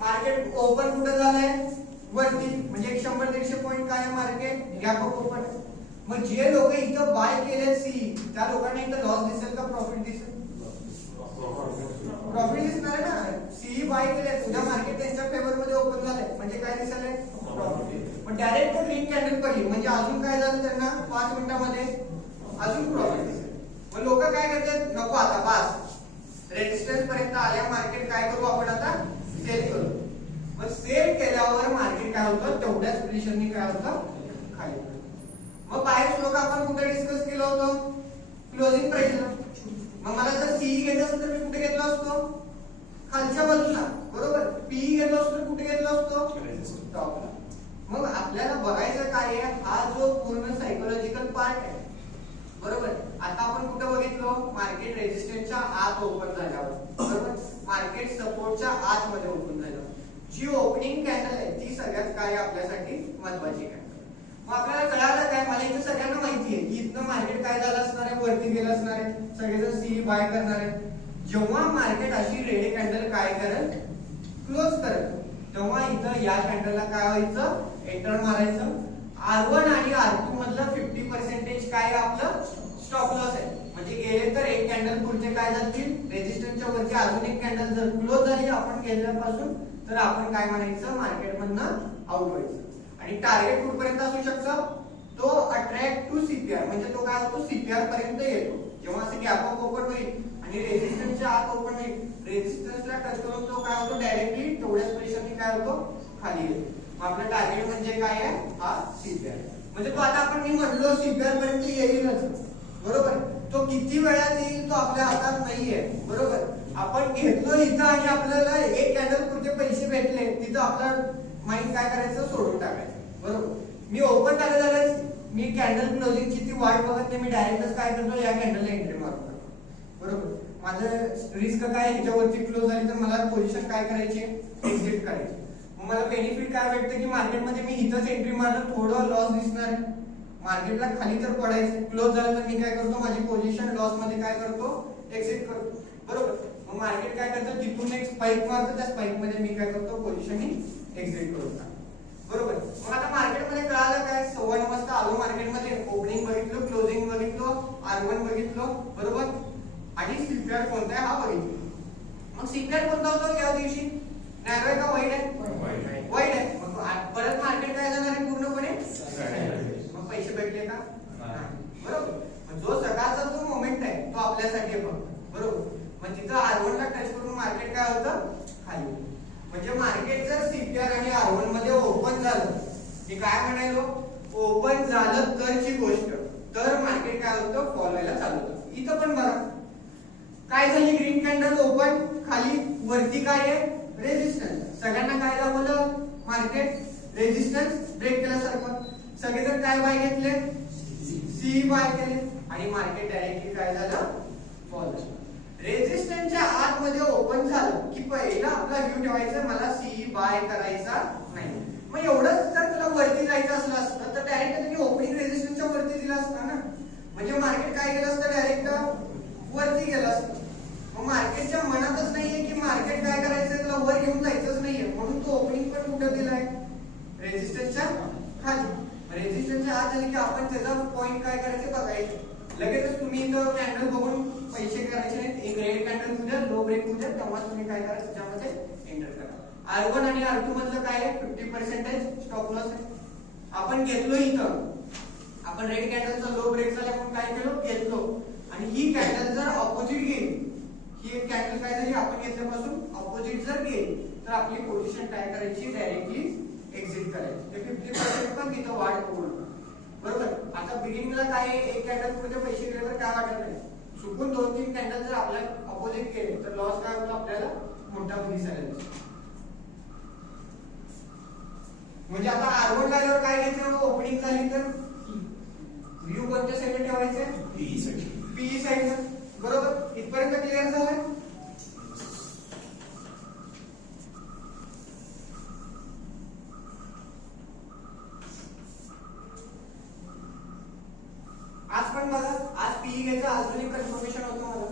मार्केट ओपन कुठं झालंय, वरती. म्हणजे 100-150 पॉईंट काय आहे, मार्केट गॅप ऑफ ओपन. मग जे लोक इथं बाय केले सी, त्या लोकांना इथं लॉस दिसेल का प्रॉफिट दिसेल, प्रॉफिट दिसणार ना. सी बाय केले, उद्या मार्केट त्यांच्या फेवर मध्ये ओपन झालंय म्हणजे काय दिसलंय, प्रॉफिट. मग डायरेक्ट ग्रीन कॅन्डल पडली म्हणजे अजून काय झालं, त्यांना 5 मिनिटांमध्ये अजून प्रॉफिट दिसेल. मग लोक काय करतात, नको आता बस, रेजिस्टन्स पर्यंत आल्या मार्केट काय करू आपण आता, सेल करू. मग सेल केल्यावर मार्केट काय होतं, तेवढ्याच पोझिशननी काय होतं, खाली. मग बायर्स लोक आपण कुठे डिस्कस केलं होतं, क्लोजिंग प्राइसला. मग मला जर सीई घ्यायचं असेल तर मी कुठे घेतला असतो, खालच्या बाजूला, बरोबर. पीई घेतला असतो कुठे घेतला असतो, टॉपला. मग आपल्याला बघायचं काय आहे, हा जो पूर्ण सायकोलॉजिकल पार्ट आहे, बरोबर. आता आपण कुठे बघितलो, मार्केट रेजिस्टन्सच्या आत ओपन झाल्यावर, बरोबर. मार्केट सपोर्टच्या आत मध्ये ओपन झालं. जी ओपनिंग कॅन्डल आहे ती सगळ्यात काय आपल्यासाठी महत्वाची कॅन्डल. मग आपल्याला कळालं काय, मला इथं सगळ्यांना माहिती आहे की इथनं मार्केट काय झालं असणार आहे, वरती गेलं असणार आहे. सगळेजण सी बाय करणार आहे. जेव्हा मार्केट अशी रेड कॅन्डल काय करेल, क्लोज करेल, तेव्हा इथं या कॅन्डलला काय व्हायचं, एंटर मारायचं. R1 आणि R2 मधलं 50% काय आपलं स्टॉप लॉस आहे. म्हणजे गेले तर एक कॅन्डल पुढचे काय जातील, रेजिस्टन्सच्या वरती अजून एक कॅन्डल जर क्लोज झाली आपण गेल्यापासून, तर आपण काय म्हणायचं, मार्केट मधनं आउट व्हायचं. आणि टार्गेट कुठपर्यंत असू शकतं, तो अट्रॅक्ट टू सीपीआर, म्हणजे तो काय होतो, सीपीआर पर्यंत येतो. जेव्हा असं गॅप ऑफ ओपन होईल आणि रेजिस्टन्सच्या आत ओपन होईल, रेजिस्टन्सला टच करून तो काय होतो, डायरेक्टली तेवढ्याच पोझिशनने काय होतो, खाली येतो. मग आपलं टार्गेट म्हणजे काय आहे, हा सीपीआर. म्हणजे तो आता आपण मी म्हणलो सीपीआर पर्यंत येईलच, बरोबर. तो किती वेळात येईल तो आपल्या हातात नाहीये, बरोबर. आपण घेतलो इथं आणि आपल्याला एक कॅन्डल पुढचे पैसे भेटले, तिथं आपला माइंड काय करायचं, सोडून टाकायचं, बरोबर. मी ओपन झालं मी कॅन्डल क्लोजिंगची ती वाट बघत नाही, मी डायरेक्टच काय करतो, या कॅन्डलला एंट्री मारतो, बरोबर. माझं रिस्क काय, ह्याच्यावरती क्लोज झाली तर मला पोझिशन काय करायची, एक्झिट करायची. मग मला बेनिफिट काय भेटतं की मार्केटमध्ये मी इथंच एंट्री मारलं, थोडं लॉस दिसणार आहे, मार्केटला खाली तर पडायचं. क्लोज झालं तर मी काय करतो, माझी पोझिशन लॉस मध्ये काय करतो, एक्झिट करतो, बरोबर. मग मार्केट काय करतं, तिथून एक स्पाइक मारतं, त्या स्पाइक मध्ये मी काय करतो, पोझिशन एक्झिट करून टाकतो, बरोबर. मग आता मार्केटमध्ये कळालं काय, 9:15 वाजता आलो मार्केटमध्ये, ओपनिंग बघितलं, क्लोजिंग बघितलं, R1 बघितलं, बरोबर. आणि सीपीआर कोणता आहे हा बघितलं. मग सीपीआर कोणता होतो या दिवशी, नॅरो आहे का वाईट आहे, वाईट आहे. मग परत मार्केट काय जाणार आहे, पूर्णपणे. मग पैसे भेटले का, बरोबर. जो सकाळचा जो मोमेंट आहे तो आपल्यासाठी आहे फक्त, बरोबर. मग तिथं R1 ला टच करून मार्केट काय होतं, खाली. म्हणजे मार्केट जर सीपीआर आणि R1 मध्ये ओपन झालं, मी काय म्हणालो, ओपन झालं तरची गोष्ट, तर मार्केट काय होतं, फॉल व्हायला चालू होतं. इथं पण बघा काय झाली, ग्रीन कॅन्डल ओपन, खाली, वरती काय आहे, रेजिस्टन्स. सगळ्यांना काय दाखवलं, मार्केट रेजिस्टन्स ब्रेक केल्यासारखं. सगळेजण काय बाय घेतले, सी बाय केले आणि मार्केट डायरेक्टली काय झालं, फॉल झालं. रेजिस्टन्सच्या आत मध्ये ओपन झालं की पहिला आपला व्ह्यू ठेवायचा, मला सी बाय करायचा नाही. मग एवढंच जर तुला वरती जायचं असलं असतं तर डायरेक्ट तुम्ही ओपनिंग रेजिस्टन्सच्या वरती दिला असता ना. म्हणजे मार्केट काय केलं असतं, डायरेक्ट वरती गेलं असतं. मग मार्केटच्या मनातच नाहीये की मार्केट काय करायचं, तुला वर घेऊन जायचंच नाहीये, म्हणून तो ओपनिंग पण कुठे दिलाय, रेजिस्टन्सच्या खाली. रेजिस्टन्सच्या आत झाली की आपण त्याचा पॉईंट काय करायचं बघायचं. लगेचच तुम्ही इथं कॅन्डल बघून पैसे करायचे नाहीत. एक रेड कॅन्डल उद्या, लो ब्रेक उद्या, तेव्हा तुम्ही काय करायचं, त्यामध्ये एंटर करा. R1 आणि R2 मधलं काय आहे, 50% स्टॉप लॉस आहे. आपण घेतलो इथं, आपण रेड कॅन्डलचा लो ब्रेक झाला आपण काय केलं घेतलो आणि ही कॅन्डल जर ऑपोजिट गेली, ही एक कॅन्डल काय झाली आपण घेतल्यापासून ऑपोजिट जर गेली तर आपली पोझिशन काय करायची डायरेक्टली एक्झिट करायची. ते 50% पण तिथं वाढ होईल. बरोबर. आता बिगिनिंगला काय एक कॅन्डल पुढे पैसे गेले तर काय वाटत नाही, चुकून 2-3 कॅन्डल जर आपल्या ऑपोजिट गेले तर लॉस काय होतो आपल्याला मोठा दिसायला. म्हणजे आता R1 लाईनवर काय घ्यायचं ओपनिंग झाली तर व्ह्यू कोणत्या साईडला ठेवायचं पीई साईडला. बरोबर. इथपर्यंत क्लिअर झालं. आज पण बघा आज पीई घ्यायचं अजून एक कन्फर्मेशन होतं मला.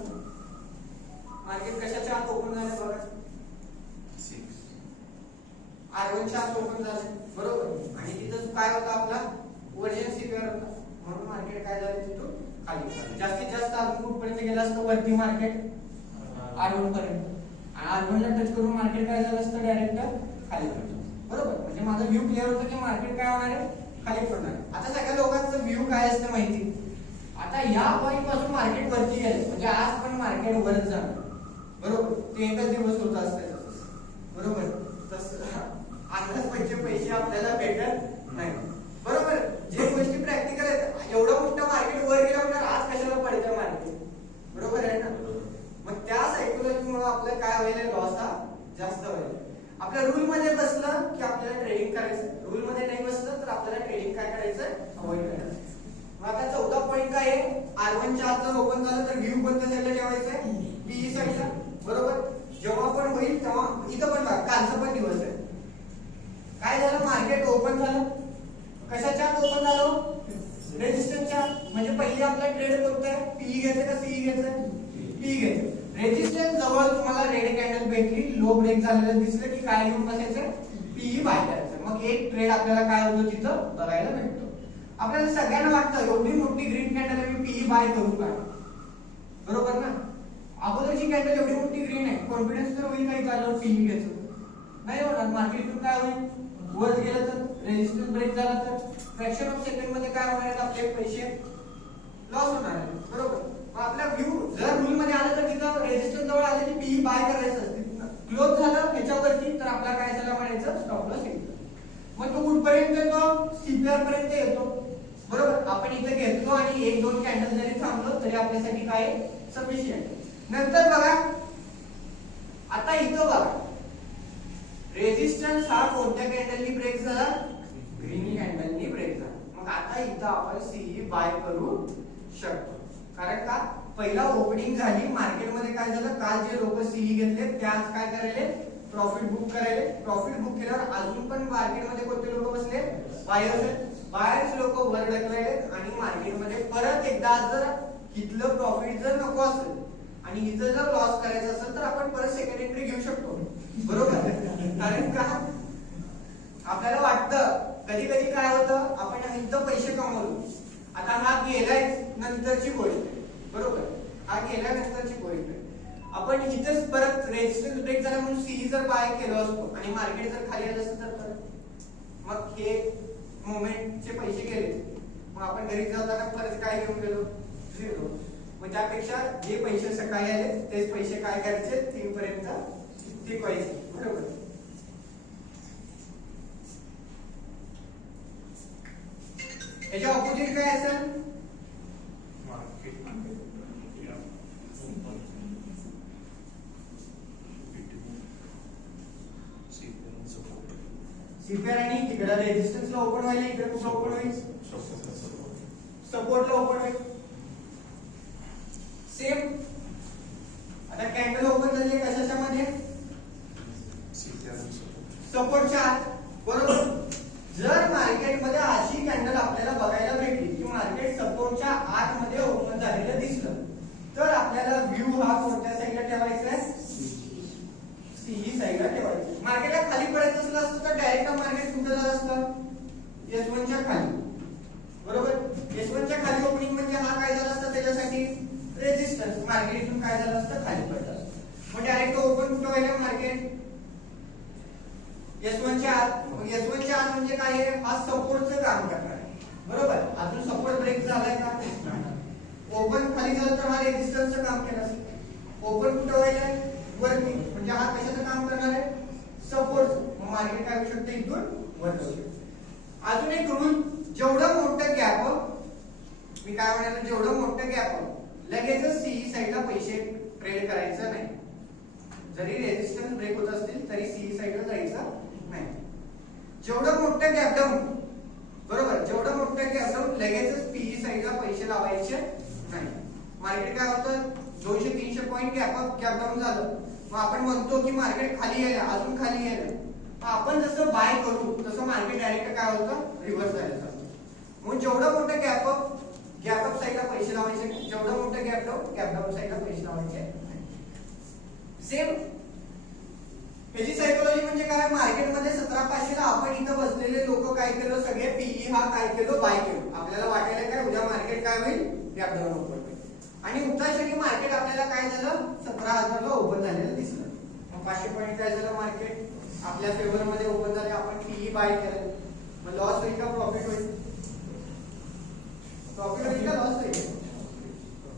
मार्केट कशाच्या आत ओपन झालं बघा R1 च्या आत ओपन झालं. बरोबर. आणि तिथं काय होता आपला वर्जन सिक्युअर होता म्हणून मार्केट काय झालं तिथून खाली. जास्तीत जास्त अजून कुठपर्यंत गेलं असतं वरती मार्केट R1 पर्यंत. R1 ला टच करून मार्केट काय झालं असतं डायरेक्ट खाली पडतं. बरोबर. म्हणजे माझा व्ह्यू क्लिअर होतं की मार्केट काय होणार आहे खाली पडणार. आता सगळ्या लोकांचं व्ह्यू काय असतं माहिती. आता या पॉईंट पासून मार्केट वरती गेलं म्हणजे आज पण मार्केट वरच जाणार. बरोबर. ते एकच दिवस होत असतं. बरोबर. तसं अंदाज म्हणजे पैसे आपल्याला भेटत नाही. बरोबर. जे गोष्टी प्रॅक्टिकल आहेत एवढं मोठं मार्केट वर गेलं म्हणजे आज कशाला पडतं मार्केट. बरोबर आहे ना. मग त्या सायकोलॉजीमुळे आपल्याला काय होईल लॉस हा जास्त होईल. आपल्या रूल मध्ये बसलं की आपल्याला ट्रेडिंग करायचं, रूल मध्ये नाही बसलं तर आपल्याला ट्रेडिंग काय करायचं अवॉइड करायचं. मग आता 14 पॉईंट काय आहे R1 च्या आत जर ओपन झालं तर व्ह्यू कोणत्या साईडला ठेवायचं पीई साईडला. बरोबर. जेव्हा पण होईल तेव्हा इथं पण कालचा पण दिवस आहे काय झालं मार्केट ओपन झालं कशाच्या आत ओपन झालं रेजिस्टन्सच्या. म्हणजे पहिले आपला ट्रेड कोणता आहे पीई घ्यायचं का सीई घ्यायचं पीई घ्यायचं. रेजिस्टन्स जवळ तुम्हाला रेड कॅन्डल भेटली लो ब्रेक झालेलं दिसलं की काय घेऊन बसायचं पीई बाय करायचं. मग एक ट्रेड आपल्याला काय होतो तिथं बघायला भेटतो. आपल्याला सगळ्यांना वाटतं एवढी मोठी ग्रीन कॅन्डल मी पीई बाय करू का. बरोबर ना. अगोदरची कॅन्डल एवढी मोठी ग्रीन आहे कॉन्फिडन्स तर होईल काही झालं पीई घ्यायचं नाही होणार. मार्केटतून काय होईल वर गेलं तर रेजिस्टन्स ब्रेक झाला तर फ्रॅक्शन ऑफ सेकंड मध्ये काय होणार आहेत आपले पैसे लॉस होणार आहे. बरोबर. मग आपला व्ह्यू जर रूल मध्ये आलं तर तिथं रेजिस्टन्स जवळ आले की पीई बाय करायचं असते. क्लोज झालं ह्याच्यावरती तर आपला काय झाला म्हणायचं स्टॉप लॉस येईल. मग तो कुठपर्यंत येतो सीपीआर पर्यंत येतो. बरोबर. आपण इथे घेतलो आणि 1-2 कॅन्डल जरी थांबलो तरी आपल्यासाठी काय सफिशियंट. नंतर बघा आता इथं बघा रेजिस्टन्स हा कोणत्या कॅन्डलनी ब्रेक झाला ग्रीन कॅन्डलनी ब्रेक झाला. मग आता इथं आपण सीई बाय करू शकतो. कारण का पहिला ओपनिंग झाली मार्केटमध्ये काय झालं काल जे लोक सीई घेतले ते आज काय करायले प्रॉफिट बुक करायले. प्रॉफिट बुक केल्यावर अजून पण मार्केटमध्ये कोणते लोक बसले बायर्स लोक वर ढकलायले आणि मार्केटमध्ये परत एकदा जर इथलं प्रॉफिट जर नको असेल आणि इथं जर लॉस करायचा असेल तर आपण परत सेकंड एंट्री घेऊ शकतो. बरोबर. कारण का आपल्याला वाटतं कधी कधी काय होतं आपण इथं पैसे कमवलो आता हा गेलाय नंतरची गोष्ट. बरोबर. हा गेल्यानंतरची गोष्ट आपण इथेच परत रेजिस्टन्स ब्रेक झाला म्हणून सीई जर बाय केलं असतो आणि मार्केट जर खाली आलं असतं तर मग हे मोमेंटचे पैसे गेले. मग आपण घरी जाताना परत काय घेऊन गेलो 0. मग त्यापेक्षा जे पैसे सकाळी आले तेच पैसे काय करायचे 3 पर्यंत टिकवायचे. बरोबर. याच्या ऑपोजिट काय असेल सीपीआर आणि इकडे रेजिस्टन्सला ओपन व्हायला इकडे कुठं ओपन होईल सपोर्टला ओपन होईल. सेम आता कॅन्डल ओपन झाली कशाच्या मध्ये सपोर्टच्या आत. बरोबर. जर मार्केटमध्ये अशी कॅन्डल आपल्याला बघायला भेटली की मार्केट सपोर्टच्या आत मध्ये ओपन झालेलं दिसलं तर आपल्याला व्ह्यू हा कोणत्या साईडला ठेवायचा आहे सीई साईडला ठेवायचा. मार्केटला खाली पडायचं असलं असतं तर डायरेक्ट मार्केट कुठं झालं असतं S1 च्या खाली. बरोबर. S1 च्या खाली ओपनिंग म्हणजे हा काय झाला असतं त्याच्यासाठी रेजिस्टन्स. मार्केट इथून काय झालं असतं खाली पडलं असतं. मग डायरेक्ट ओपन कुठं व्हायला मार्केट S1 च्या आत. S1 च्या आत म्हणजे काय आहे हा सपोर्टचं काम करणार आहे. बरोबर. अजून सपोर्ट ब्रेक झालाय का? ओपन खाली झालं तर हा रेजिस्टन्सचं काम केलं असेल. ओपन कुठं व्हायलाय? वरती, म्हणजे हा कशाचं काम करणार आहे? सपोर्ट. मग मार्केट काय होऊ शकतं? इथून वर जाऊ शकतं. अजून एक रूल, जेवढं मोठं गॅप, मी काय म्हणालो, जेवढं मोठं गॅप लगेचच सीई साईडला पैसे ट्रेड करायचं नाही. जरी रेजिस्टन्स ब्रेक होत असतील तरी सीई साईडला जायचं नाही. जेवढं मोठं गॅप डाऊन, बरोबर, जेवढं मोठं गॅप डाऊन लगेचच पीई साईडला पैसे लावायचे नाही. मार्केट काय होतं, 200-300 पॉईंट गॅप डाऊन झालं, मग आपण म्हणतो की मार्केट खाली गेलं, अजून खाली गेलं, आपण जसं बाय करू तसं मार्केट डायरेक्ट काय होतं, रिव्हर्स जायला चालतं. म्हणून जेवढं मोठं गॅप अप साईडला पैसे लावायचे, जेवढं मोठं गॅप डाऊन साईडला पैसे लावायचे. सेम ह्याची सायकोलॉजी म्हणजे काय, मार्केटमध्ये 17,500 ला आपण इथं बसलेले लोक काय केलं, सगळे पीई हा काय केलं, बाय केलं. आपल्याला वाटायला काय, उद्या मार्केट काय होईल, गॅप डाऊन ओपन होईल. आणि उद्यासाठी मार्केट आपल्याला काय झालं, 17,000 ला ओपन झालेलं दिसलं. मग 500 पॉईंट काय झालं, मार्केट आपल्या फेवर मध्ये ओपन झाले, आपण पीई बाय केलं. मग लॉस होईल का प्रॉफिट होईल? प्रॉफिट होईल का लॉस होईल?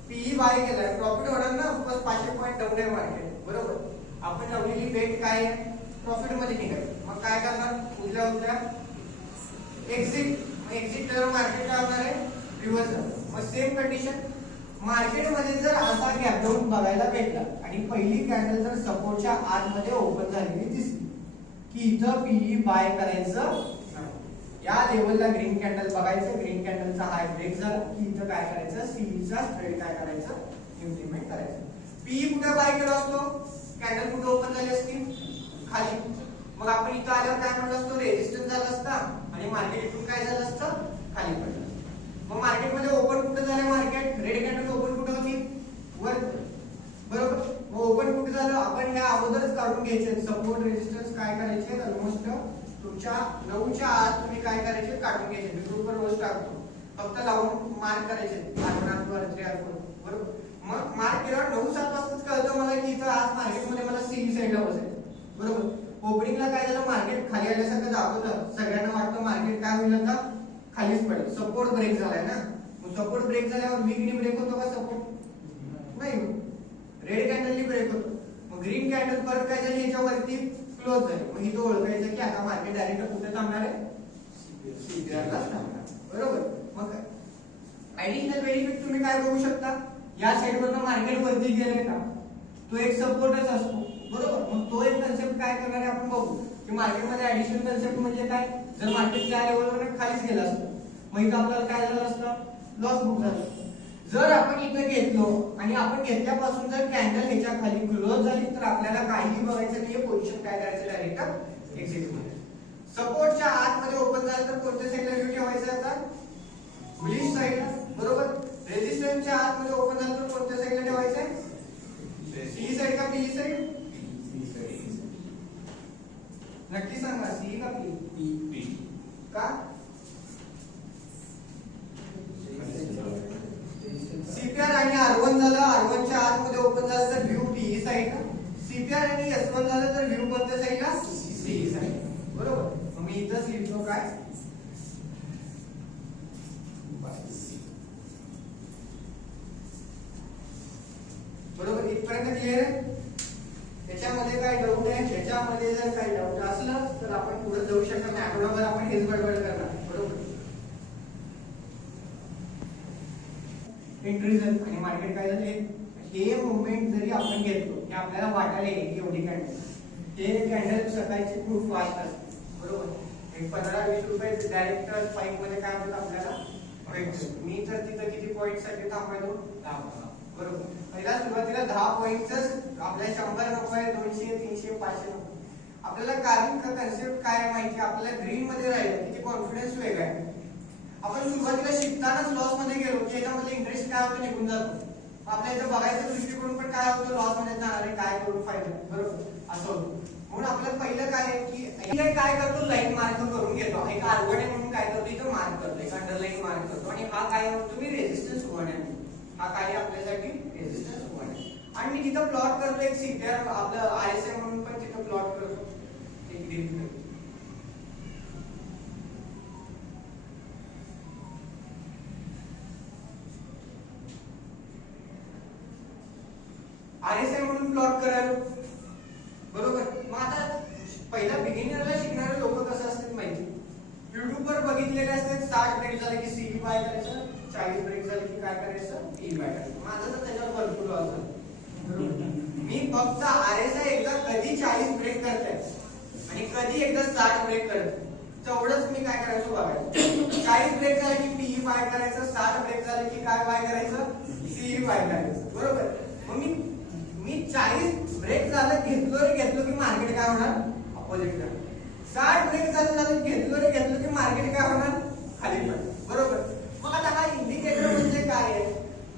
पीई बाय केलाय, प्रॉफिट होणार ना, बस 500 पॉईंट डाऊन आहे मार्केट, बरोबर. आपण लावलेली बेट काय आहे, प्रॉफिट मध्ये निघाली. मग काय करणार, उद्या एक्झिट. एक्झिट तर मार्केट काय होणार आहे, रिव्हर्स. मग सेम कंडिशन, मार्केटमध्ये जर असा गॅप डाऊन बघायला भेटला आणि पहिली कॅन्डल जर सपोर्टच्या आतमध्ये ओपन झालेली दिसली की इथं पीई बाय करायचं. या लेवलला ग्रीन कॅन्डल बघायचं, ग्रीन कॅन्डलचा हाय ब्रेक झाला की इथं काय करायचं, सीईचा ट्रेड काय करायचं, इम्प्लिमेंट करायचं. पीई कुठे बाय केला असतो, कॅन्डल कुठे ओपन झाली असती, खाली. मग आपण इथं आल्यावर काय म्हणलं असतो, रेजिस्टन्स झाला असता आणि मार्केट इथून काय झालं असतं, खाली पडलं. मग मार्केटमध्ये ओपन कुठे झालं, मार्केट रेड कॅन्डल ओपन कुठे होती, वर, बरोबर. मग ओपन कुठे झालं, आपण ह्या अगोदरच काढून घ्यायचे, सपोर्ट रेजिस्टन्स काय करायचे, ऑलमोस्ट तुमच्या 9च्या आत तुम्ही काय करायचे, काढून घ्यायचे. मी ग्रुपवर रोज टाकतो, फक्त लावून मार्क करायचे, बरोबर. मग मार्क केल्यावर 9-7 वाजताच कळतं मला की इथं आज मार्केटमध्ये मला सीई साईडला बसेल, बरोबर. ओपनिंगला काय झालं, मार्केट खाली आल्यासारखं दाखवलं, सगळ्यांना वाटतं मार्केट काय होईल, आता खालीच पडेल. सपोर्ट ब्रेक झालाय ना, मग सपोर्ट ब्रेक झाल्यावर वीकली ब्रेक होतो का, सपोर्ट नाही, रेड कॅन्डलनी ब्रेक होतो. मग ग्रीन कॅन्डल परत काय झाली, याच्यावरती क्लोज झाली. मग इथं ओळखायचं की आता मार्केट डायरेक्ट कुठे थांबणार आहे, सीपीआरलाच थांबणार, बरोबर. मग ऍडिशनल बेनिफिट तुम्ही काय बघू शकता, या साईडवरनं मार्केट वरती गेले का, तो एक सपोर्टच असतो, बरोबर. मग तो एक कन्सेप्ट काय करणार आहे आपण बघू की मार्केटमध्ये ऍडिशनल कन्सेप्ट म्हणजे काय, जर मार्केट त्या लेवलवर खालीच गेलं असतं मग इथं आपल्याला काय झालं असतं, लॉस बुक झालं. जर आपण इथं घेतलो आणि आपण घेतल्यापासून जर कॅन्डल ह्याच्या खाली क्लोज झाली तर आपल्याला काहीही बघायचं नाहीये, पोझिशन काय करायचं, डायरेक्ट एक्झिट मध्ये. सपोर्टच्या आतमध्ये ओपन झालं तर कोणत्या साईडला व्ह्यू ठेवायचा, आता बुलिश साईडला, बरोबर. रेजिस्टन्सच्या आतमध्ये ओपन झालं तर कोणत्या साईडला ठेवायचं, सी साईड का पी साईड, नक्की सांगा, सी का पी का, सीपीआर आणि R1 झालं, R1 च्या आतमध्ये ओपन झालं तर व्ह्यू पीई साईडला, सीपीआर आणि S1 झालं तर व्ह्यू कोणत्या साईडला, सीई साईडला, बरोबर. मग मी इथंच लिहितो काय, बरोबर. इथपर्यंत क्लिअर आहे. त्याच्यामध्ये काय डाऊट आहे, त्याच्यामध्ये जर काही डाऊट असलं तर आपण पुढे जाऊ शकत नाही, आठवडाभर आपण हेच बडबड करणार, बरोबर. एंट्री झाली आणि मार्केट काय झाले, हे मुवमेंट जरी आपण घेतलो की आपल्याला वाटायला येईल की एवढी कॅन्डल, हे कॅन्डल सकाळची खूप फास्ट असते, बरोबर. एक 15-20 रुपये डायरेक्ट स्पाइक मध्ये काय होतं आपल्याला भेटतो. मी तर तिथं किती पॉईंट साठी थांबायलो, 10, बरोबर. पहिला सुरुवातीला 10 पॉईंटच आपल्या 100 रुपये, 200, 300, 500 आपल्याला. कारण का कन्सेप्ट काय माहिती, आपल्याला ग्रीन मध्ये राहिलं किती कॉन्फिडन्स वेगळा आहे. आपण सुरुवातीला शिकतानाच लॉस मध्ये गेलो की याच्यामध्ये इंटरेस्ट काय होतं, निघून जातो. आपल्या इथं बघायचं दृष्टिकोन पण काय होतं, लॉस मध्ये जाणारे काय करून फायदा, बरोबर, असं होतं. म्हणून आपल्याला पहिलं काय आहे की काय करतो, लाईन मार्क करून घेतो, एक आरवडे म्हणून काय करतो, इथं मार्क करतो, एक अंडरलाईन मार्क करतो आणि हा काय म्हणतो मी, रेजिस्टन्स वन आहे, हा काय आपल्यासाठी रेजिस्टन्स वन आहे. आणि मी तिथं प्लॉट करतो एक सीपीआर, आपलं RSI म्हणून पण तिथं प्लॉट करतो, एक ग्रीन. करेल, बरोबर. मग आता पहिला बिगिनरला शिकणारे लोक कसं असतात माहिती, युट्यूब वर बघितलेले असतात 60 ब्रेक झाले की सी बाय करायचं, 40 ब्रेक झाले की काय करायचं, ई बाय करायचं. माझं तर त्याच्यावर भरपूर असतं. मी फक्त RSI एकदा कधी 40 ब्रेक करते आणि कधी एकदा 60 ब्रेक करते, तेवढंच मी काय करायचो बघायचं. 40 ब्रेक झाले की पीई बाय करायचं, 60 ब्रेक झाले की काय बाय करायचं, सीई बाय करायचं, बरोबर. मग मी 40 ब्रेक झालं घेतलो की मार्केट काय होणार, अपोजिट होणार. 60 ब्रेक झालं घेतलो की मार्केट काय होणार, खाली पडणार, बरोबर. मग आता हा इंडिकेटर म्हणजे काय आहे,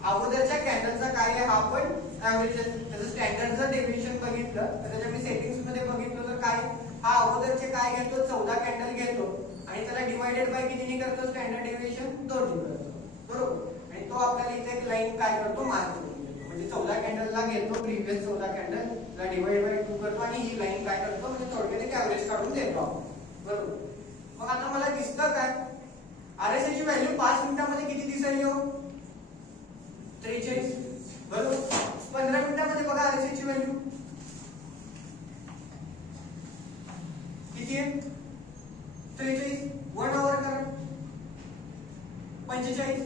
अगोदरच्या कॅन्डलचा काय आहे, हा आपण ऍव्हरेज त्याचं स्टँडर्डचं डेव्हिएशन बघितलं तर त्याच्या मी सेटिंग्स मध्ये बघितलं तर काय, हा अगोदरचे काय घेतो, 14 कॅन्डल घेतो आणि त्याला डिवाइडेड बाय कितीने करतो, स्टँडर्ड डेव्हिएशन 2 ने करतो, बरोबर. आणि तो आपल्याला इथे एक लाईन काय करतो, मार्क करून देतो. म्हणजे 14 कॅन्डलला घेतो, प्रीवियस 14 कॅन्डल ला डिवाइड बाय 2 करतो आणि ही लाईन काय करतो, म्हणजे थोडक्यात एक ऍव्हरेज काढून देतो आपण, बरोबर. मग आता मला दिसतं काय, RSI ची व्हॅल्यू 5 मिनिटांमध्ये किती दिसेल, 43, बरोबर. 15 मिनिटांमध्ये बघा RSI ची व्हॅल्यू किती आहे, 43. 1 आवर करा 45,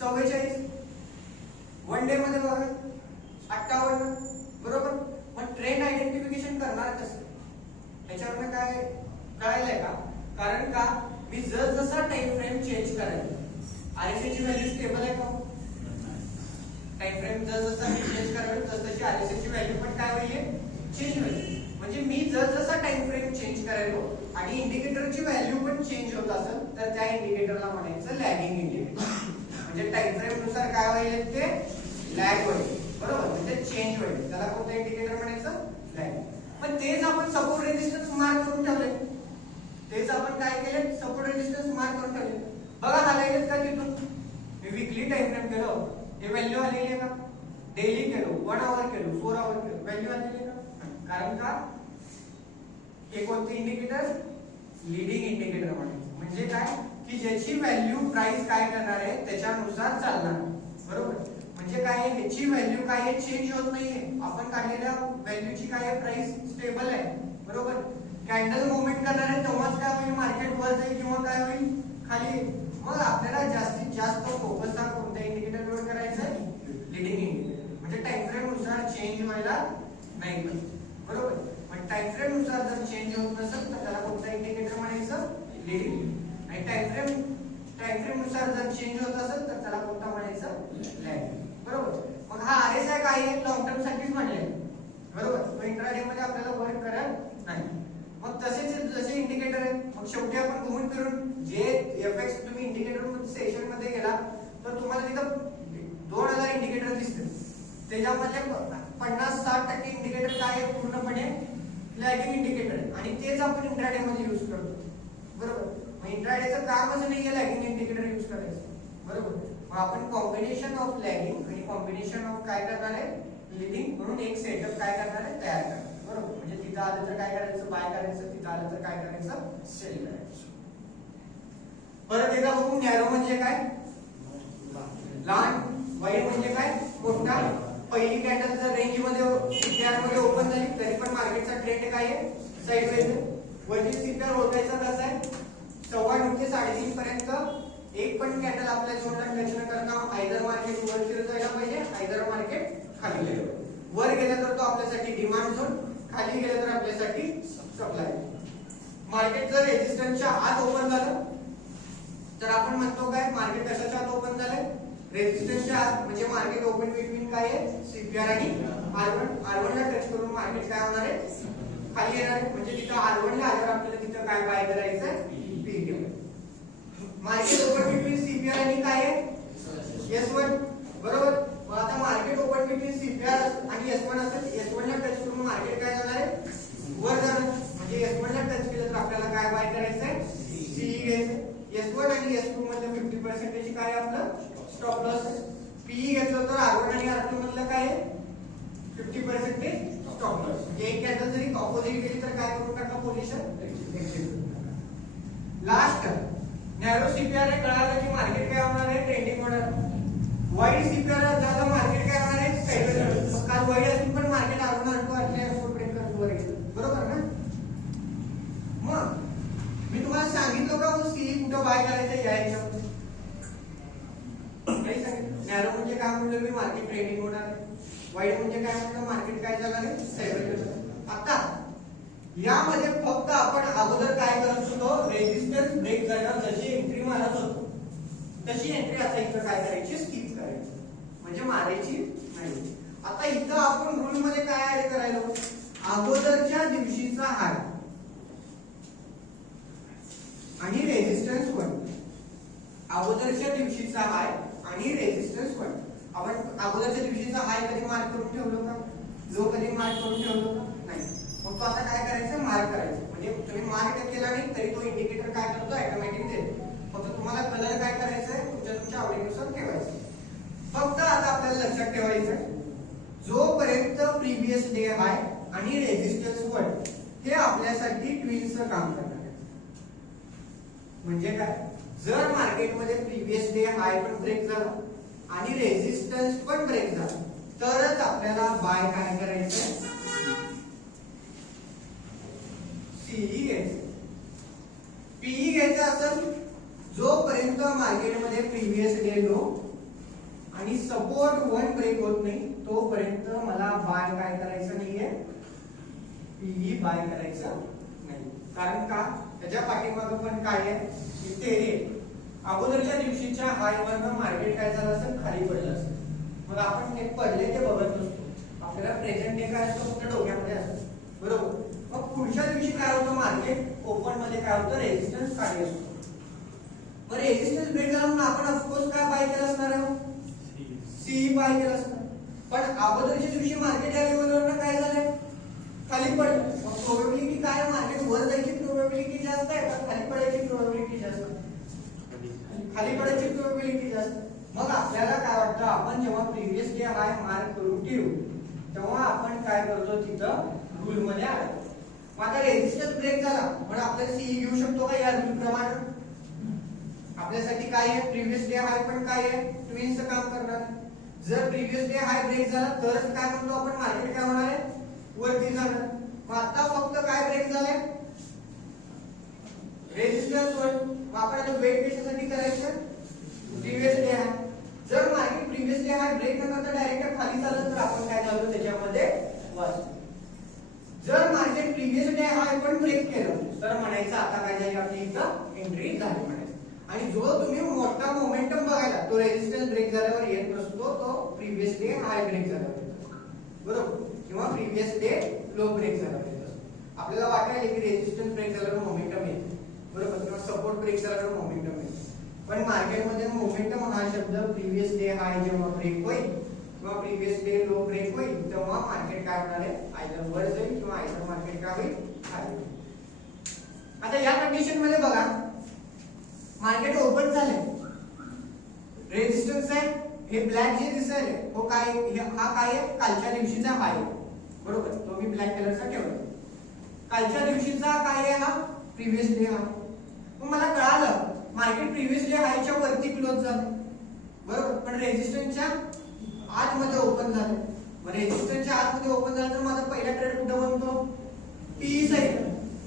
44. 1 डे मध्ये बघा 58, बरोबर. मग ट्रेंड आयडेंटिफिकेशन करणार कसं, त्याच्यावर काय कळायलंय का, कारण का मी जसा टाइम फ्रेम चेंज करायला, RSI ची व्हॅल्यू स्टेबल आहे का, टाइम फ्रेम जसा मी चेंज करायला तसतशी RSI ची व्हॅल्यू पण काय होईल, चेंज होईल. म्हणजे मी जसा टाइम फ्रेम चेंज करायलो आणि इंडिकेटरची व्हॅल्यू पण चेंज होत असेल तर त्या इंडिकेटरला म्हणायचं लॅगिंग इंडिकेटर. म्हणजे टाइम फ्रेम नुसार काय होईल, ते लॅग होईल, बरोबर. म्हणजे चेंज होईल, त्याला कोणतं इंडिकेटर म्हणायचं, लॅगिंग. पण तेच आपण सपोर्ट रेजिस्टन्स मार्क करून ठेवले, तेच आपण काय केले, सपोर्ट रेजिस्टन्स मार्क करून ठेवले. बघा आलेलेत का तिथून, मी वीकली टाइम फ्रेम केलो, हे व्हॅल्यू आलेली आहे का, डेली केलो, 1 आवर केलो, 4 आवर केलो, व्हॅल्यू आलेली आहे का. कारण का हे कोणते इंडिकेटर, लीडिंग इंडिकेटर म्हणायचं. म्हणजे काय की ज्याची व्हॅल्यू प्राइस काय करणार आहे त्याच्यानुसार चालणार, बरोबर. म्हणजे काय आहे, ह्याची व्हॅल्यू काय आहे, चेंज होत नाहीये, आपण काढलेल्या व्हॅल्यूची काय आहे, प्राइस स्टेबल आहे, बरोबर. कॅन्डल मूवमेंट करणार आहे तेव्हाच काय होईल, मार्केट वर जाईल किंवा काय होईल, खाली. मग आपल्याला जास्तीत जास्त फोकस हा कोणत्या इंडिकेटरवर करायचा आहे, लीडिंग इंडिकेटर. म्हणजे टाइम फ्रेम नुसार चेंज व्हायला नाही पाहिजे, बरोबर. पण टाइम फ्रेम नुसार जर चेंज होत नसेल तर त्याला कोणता इंडिकेटर म्हणायचं, लीडिंग. आणि टाइम फ्रेम नुसार जर चेंज होत असेल तर त्याला कोणता म्हणायचं, लॅगिंग, बरोबर. मग हा RSI काय आहे, लॉंग टर्म साठीच म्हणले, बरोबर. तो इंट्राडे मध्ये आपल्याला वर्क करत नाही. मग तसेच जसे इंडिकेटर आहेत, मग शेवटी आपण घुमून फिरून जे एफएक्स तुम्ही इंडिकेटर सेशन मध्ये गेला तर तुम्हाला तिथं 2000 इंडिकेटर दिसतील, त्याच्यामध्ये 50-60% इंडिकेटर काय आहे, पूर्णपणे लॅगिंग इंडिकेटर आहे आणि तेच आपण इंट्राडे मध्ये यूज करतो, बरोबर. मग इंट्राडेचं कामच नाहीये लॅगिंग इंडिकेटर यूज करायचं, बरोबर. मग आपण कॉम्बिनेशन ऑफ लॅगिंग आणि कॉम्बिनेशन ऑफ काय करणार आहे, लीडिंग म्हणून एक सेटअप काय करणार आहे, तयार करणार, बरोबर. म्हणजे तिथं आलं तर काय करायचं, बाय करायचं, तिथं आलं तर काय करायचं, सेल करायचं. परत एकदा बघू, नॅरो म्हणजे काय, लहान, वाईड म्हणजे काय, मोठा. पहिली कॅन्डल जर रेंज मध्ये CPR मध्ये ओपन झाली तरी पण मार्केटचा ट्रेंड काय आहे, साइडवेज. वरती CPR ओळखायचा कसा आहे, 9.25 ते 3.5 पर्यंत एक पण कॅन्डल आपल्या झोनला टच न करता आयदर मार्केट वर फिरत जायला पाहिजे, आयदर मार्केट खाली गेलं. वर गेलं तर तो आपल्यासाठी डिमांड झोन, खाली गेलं तर आपल्यासाठी सप्लाय. मार्केट जर रेजिस्टन्सच्या आत ओपन झालं तर आपण म्हणतो काय, मार्केट कशाच्या आत ओपन झालंय, रेजिस्टन्सच्या आत. म्हणजे मार्केट ओपन बिटवीन काय आहे, CPR आणि R1 ला टच करून मार्केट काय होणार आहे, खाली येणार आहे. म्हणजे तिथं R1 ला आल्यावर आपल्याला तिथं काय बाय करायचं आहे, पी ठेवायचं. मार्केट ओपन बिटवीन CPR आणि काय आहे, S1, बरोबर. मग आता मार्केट ओपन बिटवीन CPR आणि S1 असेल, S1 ला टच करून मार्केट काय जाणार आहे, वर जाणार. म्हणजे S1 ला टच केलं तर आपल्याला काय बाय करायचं आहे, CE घ्यायचं. S1 आणि S2 मध्ये 50% काय आपलं स्टॉप लॉस आहे. PE घेतलं तर R1 आणि R2 मधलं काय आहे, 50% स्टॉप लॉस. म्हणजे एक कॅन्डल जरी ऑपोजिट गेली तर काय करून टाका, position exit. Last narrow CPR आहे, कळालं की मार्केट काय होणार आहे, ट्रेंडिंग होणार. वाईड CPR झालं मार्केट काय होणार आहे, साइडवेज. काल वाईड असून पण मार्केट मग सी कुठं बाय करायचं या याच्यामध्ये काही सांगितलं. नॅरो म्हणजे काय म्हणलं मी, मार्केट ट्रेडिंग होणार आहे. वाईड म्हणजे काय म्हणलं, मार्केट काय झालं आहे, स्टेबल. आता यामध्ये फक्त आपण अगोदर काय करत होतो, रेजिस्टन्स ब्रेक झाल्यावर जशी एंट्री मारत होतो तशी एंट्री आता इथं काय करायची, स्किप करायची, म्हणजे मारायची नाही. आता इथं आपण रूल मध्ये काय ऍड करायला, अगोदरच्या दिवशीचा हाय आणि रेजिस्टन्स वन. अगोदरच्या दिवशीचा हाय आणि रेजिस्टन्स वन. आपण अगोदरच्या दिवशीचा हाय कधी मार्क करून ठेवलो का, लो कधी मार्क करून ठेवलो का, नाही. मग तो आता काय करायचं, मार्क करायचं. म्हणजे तुम्ही मार्क केला नाही तरी तो इंडिकेटर काय करतो, ऑटोमॅटिक देतो. फक्त तुम्हाला कलर काय करायचा आहे, तुमच्या आवडीनुसार ठेवायचं. फक्त आता आपल्याला लक्षात ठेवायचं, जोपर्यंत प्रीवियस डे हाय आणि रेजिस्टन्स वन हे आपल्यासाठी ट्विन्सचं काम करणार आहे. म्हणजे काय, जर मार्केटमध्ये प्रीवियस डे हाय पण ब्रेक झाला आणि रेजिस्टन्स पण ब्रेक झाला तरच आपल्याला बाय काय करायचं, सीई घ्यायचं. पीई घ्यायचं असेल जोपर्यंत मार्केटमध्ये प्रीवियस डे लो आणि सपोर्ट वन ब्रेक होत नाही तोपर्यंत मला बाय काय करायचं नाहीये, पीई बाय करायचं नाही. कारण का, त्याच्या पाठीमागे पण काय आहे, इथे अगोदरच्या दिवशीच्या हाय वरनं मार्केट काय झालं असेल, खाली पडलं असेल. मग आपण ते पडले ते बघत नसतो, आपल्याला प्रेझेंट डे काय असतो फक्त डोक्यामध्ये असतो, बरोबर. मग पुढच्या दिवशी काय होतं, मार्केट ओपन मध्ये काय होतं, रेजिस्टन्स खाली असतो. मग रेजिस्टन्स ब्रेक झाला म्हणून आपण ऑफकोर्स काय बाय केलं असणार आहे, सी बाय केलं असणार. पण अगोदरच्या दिवशी मार्केट या लेवलवर काय झालंय, खाली पडलं. मग प्रोबॅबिलिटी काय, मार्केट वर जायची प्रोबॅबिलिटी जास्त आहे का खाली पडायची प्रोबॅबिलिटी जास्त, खाली पडायची प्रोबॅबिलिटी जास्त. मग आपल्याला काय वाटतं, आपण जेव्हा प्रीवियस डे हाय मार्क करून ठेवू तेव्हा आपण काय करतो, तिथं रूल मध्ये आलो. मग आता रेजिस्टन्स ब्रेक झाला म्हणून आपल्याला सीई घेऊ शकतो का या रूल प्रमाणे. आपल्यासाठी काय आहे, प्रीवियस डे हाय पण काय आहे, ट्विन्सचं काम करणार. जर प्रीवियस डे हाय ब्रेक झाला तरच काय म्हणतो आपण, मार्केट काय होणार आहे, वरती जाणार. मग आता फक्त काय ब्रेक झालंय, रेजिस्टन्स वन. मग आपण आता वेट कशासाठी करायचं, प्रीवियस डे हाय. जर मार्केट प्रीवियस डे हाय ब्रेक न करता डायरेक्ट खाली चाललं तर आपण काय झालो त्याच्यामध्ये वाचतो. जर मार्केट प्रीवियस डे हाय पण ब्रेक केलं तर म्हणायचं आता काय झाली, आपली इथं एंट्री झाली म्हणायचं. आणि जो तुम्ही मोठा मोमेंटम बघायला तो रेजिस्टन्स ब्रेक झाल्यावर येत नसतो, तो प्रीवियस डे हाय ब्रेक झाल्यावर येतो, बरोबर, किंवा प्रीवियस डे लो ब्रेक झाल्यावर येतो. आपल्याला वाटायला की रेजिस्टन्स ब्रेक झाल्यावर मोमेंटम येतो, बरोबर, किंवा सपोर्ट ब्रेक झाल्यावर मोमेंटम येतो. पण मार्केटमध्ये मोमेंटम हा शब्द प्रीवियस डे हाय जेव्हा ब्रेक होईल किंवा प्रीवियस डे लो ब्रेक होईल तेव्हा मार्केट काय होणार आहे, आयदर वर जाईल किंवा आयदर मार्केट काय होईल, खाली होईल. आता या कंडिशन मध्ये बघा, मार्केट ओपन झाले, रेजिस्टन्स आहे, हे ब्लॅक जे दिसायले तो काय, हा काय आहे, कालच्या दिवशीचा हाय आहे, बरोबर, तो मी ब्लॅक कलरचा ठेवला. कालच्या दिवशीचा काय आहे, हा प्रीवियस डे हाय. मग मला कळालं मार्केट प्रीवियस डे हायच्या वरती क्लोज झालं, बरोबर, पण रेजिस्टन्सच्या आतमध्ये ओपन झालं. मग रेजिस्टन्सच्या आतमध्ये ओपन झालं तर माझा पहिला ट्रेड कुठं बनतो, पी साइड,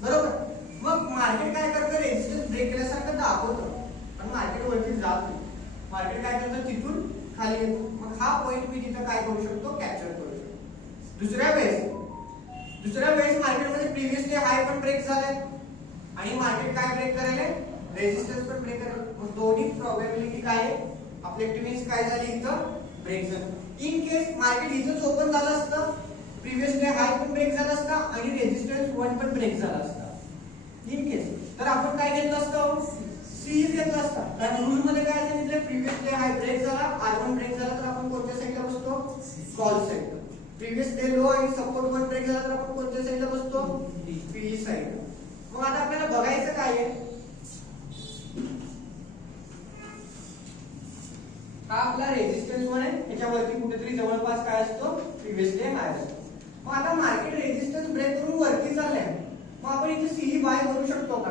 बरोबर. मग मार्केट काय करतं, रेजिस्टन्स ब्रेक केल्यासारखं दाखवतं पण मार्केट वरती जात नाही. मार्केट काय करतं, तिथून खाली येतो. मग हा पॉइंट मी तिथं काय करू शकतो, कॅप्चर करू शकतो. दुसऱ्या वेळेस मार्केटमध्ये प्रीवियस डे हाय पण ब्रेक झाले आणि मार्केट काय ब्रेक करायला, रेजिस्टन्स पण ब्रेक करायला. मग दोन्ही प्रोबॅबिलिटी काय आहे, आपले ट्विन्स काय झाली, इथं ब्रेक झालं. इन केस मार्केट इथंच ओपन झालं असतं, प्रीवियस डे हाय पण ब्रेक झाला असता आणि रेजिस्टन्स वन पण ब्रेक झाला असता, इन केस तर आपण काय घेतलं असतं, सी घेतलं असतं. कारण रूल मध्ये काय सांगितलं, प्रीवियस डे हाय ब्रेक झाला, R1 ब्रेक झाला तर आपण कोणत्या साईडला बसतो, कॉल साईडला. प्रीवियस डे लो आणि सपोर्ट वन ब्रेक झाला तर आपण कोणत्या साईडला बसतो, पी साईडला. मग आता आपल्याला बघायचं काय आहे, हा आपला रेजिस्टन्स वन आहे, त्याच्यावरती कुठेतरी जवळपास काय असतो, प्रीवियस डे हाय असतो. मग आता मार्केट रेजिस्टन्स ब्रेक करून वरती चाललंय, मग आपण इथे सीई बाय करू शकतो का,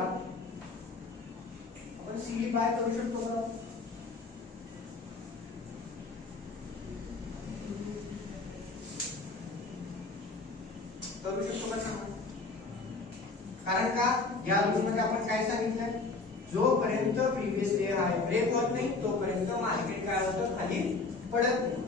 आपण सीई बाय करू शकतो का, करू शकतो का सांगा. कारण का, या रूल मध्ये आपण काय सांगितलंय, जोपर्यंत प्रिव्हियस डे हाय ब्रेक होत नाही तोपर्यंत मार्केट काय होतं खाली पडत नाही,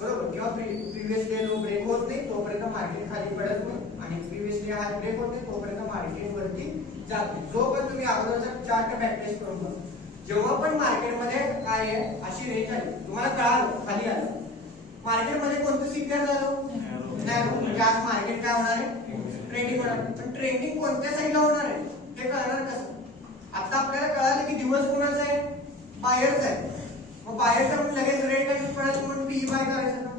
बरोबर. किंवा प्रिव्हियस डे लो ब्रेक होत नाही तोपर्यंत मार्केट खाली पडत नाही आणि प्रिव्हियस डे हाय ब्रेक होत नाही तोपर्यंत मार्केट वरती जात नाही. जो पण तुम्ही अगोदरचा चार्ट प्रॅक्टिस करून बघा, जेव्हा पण मार्केटमध्ये काय आहे अशी रेंज आली तुम्हाला कळालं खाली आलं, मार्केटमध्ये कोणतं सीपीआर झालं नॅरो, म्हणजे आज मार्केट काय होणार आहे ट्रेंडिंग होणार. पण ट्रेंडिंग कोणत्या साईडला होणार आहे हे कळणार कसं? आता आपल्याला कळालं की दिवस कोणाचा आहे बायरचा आहे, मग बायरचा म्हणून लगेच रेड कॅन्डल पडायचं म्हणून पी बाय करायचं का?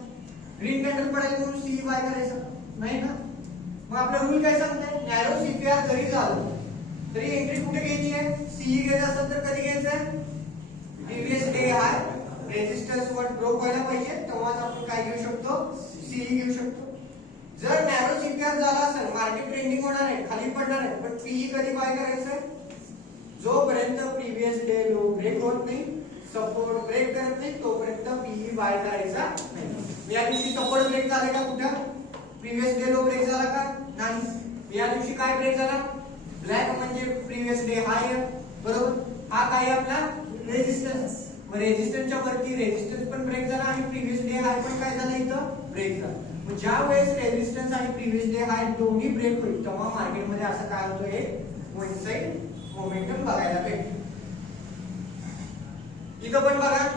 ग्रीन कॅन्डल पडायचं म्हणून सी बाय करायचं नाही ना. मग आपला रूल काय सांगताय, नॅरो सीपीआर जरी झालं तरी एंट्री कुठे घ्यायची आहे, सीई घ्यायचं असेल तर कधी घ्यायचं आहे प्रिव्हियस डे हाय रेजिस्टन्स वर ब्रोक व्हायला पाहिजे तेव्हाच आपण काय घेऊ शकतो सीई घेऊ शकतो. जर नॅरो सीपीआर झाला असेल मार्केट ट्रेंडिंग होणार आहे खाली पडणार आहे, पण पीई कधी बाय करायचं आहे जोपर्यंत प्रिव्हियस डे लो ब्रेक होत नाही सपोर्ट ब्रेक करत नाही तोपर्यंत पीई बाय करायचा नाही. या दिवशी सपोर्ट ब्रेक झाला का, कुठं प्रिव्हियस डे लो ब्रेक झाला का नाही. या दिवशी काय ब्रेक झाला, ब्लॅक म्हणजे प्रिव्हियस डे हाय बरोबर, हा काय आपला रेजिस्टन्स, मग रेजिस्टन्सच्या वरती रेजिस्टन्स पण ब्रेक झाला आणि प्रिव्हियस डे हाय पण काय झाला इथं ब्रेक झाला. मग ज्या वेळेस रेजिस्टन्स आणि प्रिव्हियस डे हाय दोन्ही ब्रेक होईल तेव्हा मार्केटमध्ये असं काय होतं एक वन साइड मोमेंटम बघायला भेटतो. इथं पण बघा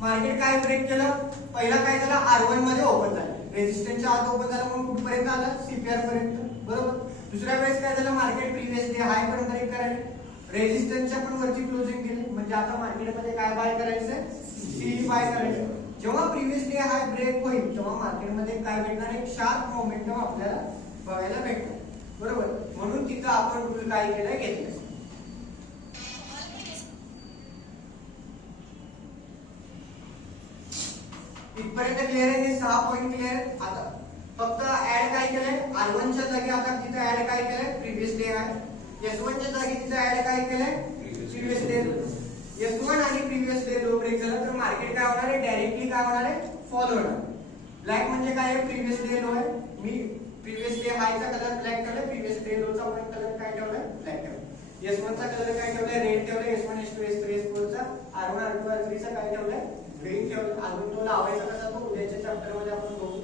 मार्केट काय ब्रेक केलं, पहिला काय झालं R1 मध्ये ओपन झालं, रेजिस्टन्सच्या आत ओपन झालं म्हणून कुठपर्यंत आलं सीपीआर पर्यंत बरोबर. दुसऱ्या वेळेस काय झालं मार्केट प्रिव्हियस डे हाय पर्यंत ब्रेक करायला, रेजिस्टन्सच्या पण वरती क्लोजिंग केली, म्हणजे आता मार्केटमध्ये काय बाय करायचंय सी बाय करायचं. जेव्हा प्रिव्हियस डे हाय ब्रेक होईल तेव्हा मार्केटमध्ये काय भेटणार, एक शार्प मोमेंटम आपल्याला बघायला भेटणार बरोबर. म्हणून तिथं आपण रूल काय केलंय घेतलंय. इथपर्यंत क्लिअर आहे, हे 6 पॉइंट क्लिअर आहेत. आता फक्त ऍड काय केलंय R1 च्या जागी आता तिथे ऍड काय केलंय प्रिव्हियस डे हाय, S1 च्या जागी तिथे ऍड काय केलंय प्रिव्हियस डे. S1 आणि प्रिव्हियस डे लो ब्रेक झाला तर मार्केट काय होणार आहे डायरेक्टली काय होणार आहे फॉल होणार. ब्लॅक म्हणजे काय आहे प्रिव्हियस डे लो आहे, मी प्रिव्हियस डे हायचा कलर ब्लॅक ठेवलाय, प्रिव्हियस डे लोचा पण कलर काय ठेवलाय ब्लॅक ठेवलाय. S1 चा कलर काय ठेवलाय रेड ठेवलाय, S1 S2 S3 S4 चा R1 R2 R3 चा काय ठेवलाय ग्रीन ठेवलाय. अजून तो लावायचा कसा तो उद्याच्या चॅप्टर मध्ये आपण बघू.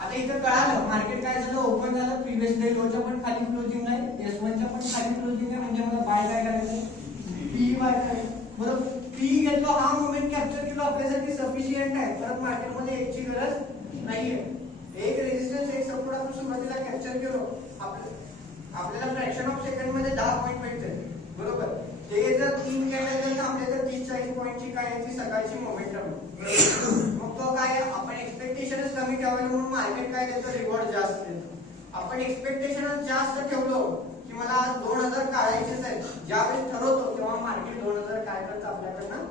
आता इथं कळालं मार्केट काय झालं ओपन झालं, प्रिव्हियस डे लोच्या पण खाली क्लोजिंग आहे, S1 च्या पण खाली क्लोजिंग आहे, म्हणजे मला बाय काय करायचं पी बाय करायचं बरोबर. पी घेतलो हा मोमेंट कॅप्चर केलो आपल्यासाठी सफिशियंट आहे, परत मार्केटमध्ये एकची गरज नाहीये. एक रेजिस्टन्स एक सपोर्ट आपण सुरुवातीला कॅप्चर केलो, आपल्याला फ्रॅक्शन ऑफ सेकंड मध्ये 10 पॉइंट भेटते बरोबर. ते जर 3 कॅन्डल जर थांबले तर 30-40 पॉइंटची काय याची सकाळची मोमेंटम. मग तो काय आपण एक्सपेक्टेशनच कमी ठेवायला म्हणून मार्केट काय देतं रिवॉर्ड जास्त देतं. आपण एक्सपेक्टेशनच जास्त ठेवलो की मला आज 2000 काढायचेच आहेत, ज्यावेळेस ठरवतो तेव्हा मार्केट 2000 काय करतं आपल्याकडनं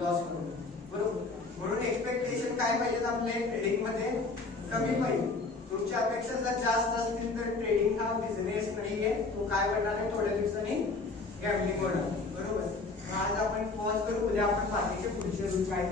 लॉस करतो बरोबर. म्हणून एक्सपेक्टेशन काय पाहिजेत आपले ट्रेडिंग मध्ये कमी पाहिजे. तुमच्या अपेक्षा जर जास्त असतील तर ट्रेडिंग हा बिझनेस नाहीये, तो काय करणार आहे थोड्या दिवसांनी गॅम्बलिंग होणार बरोबर. आज आपण पॉज करू, उद्या आपण बाकीचे पुढचे रूल काय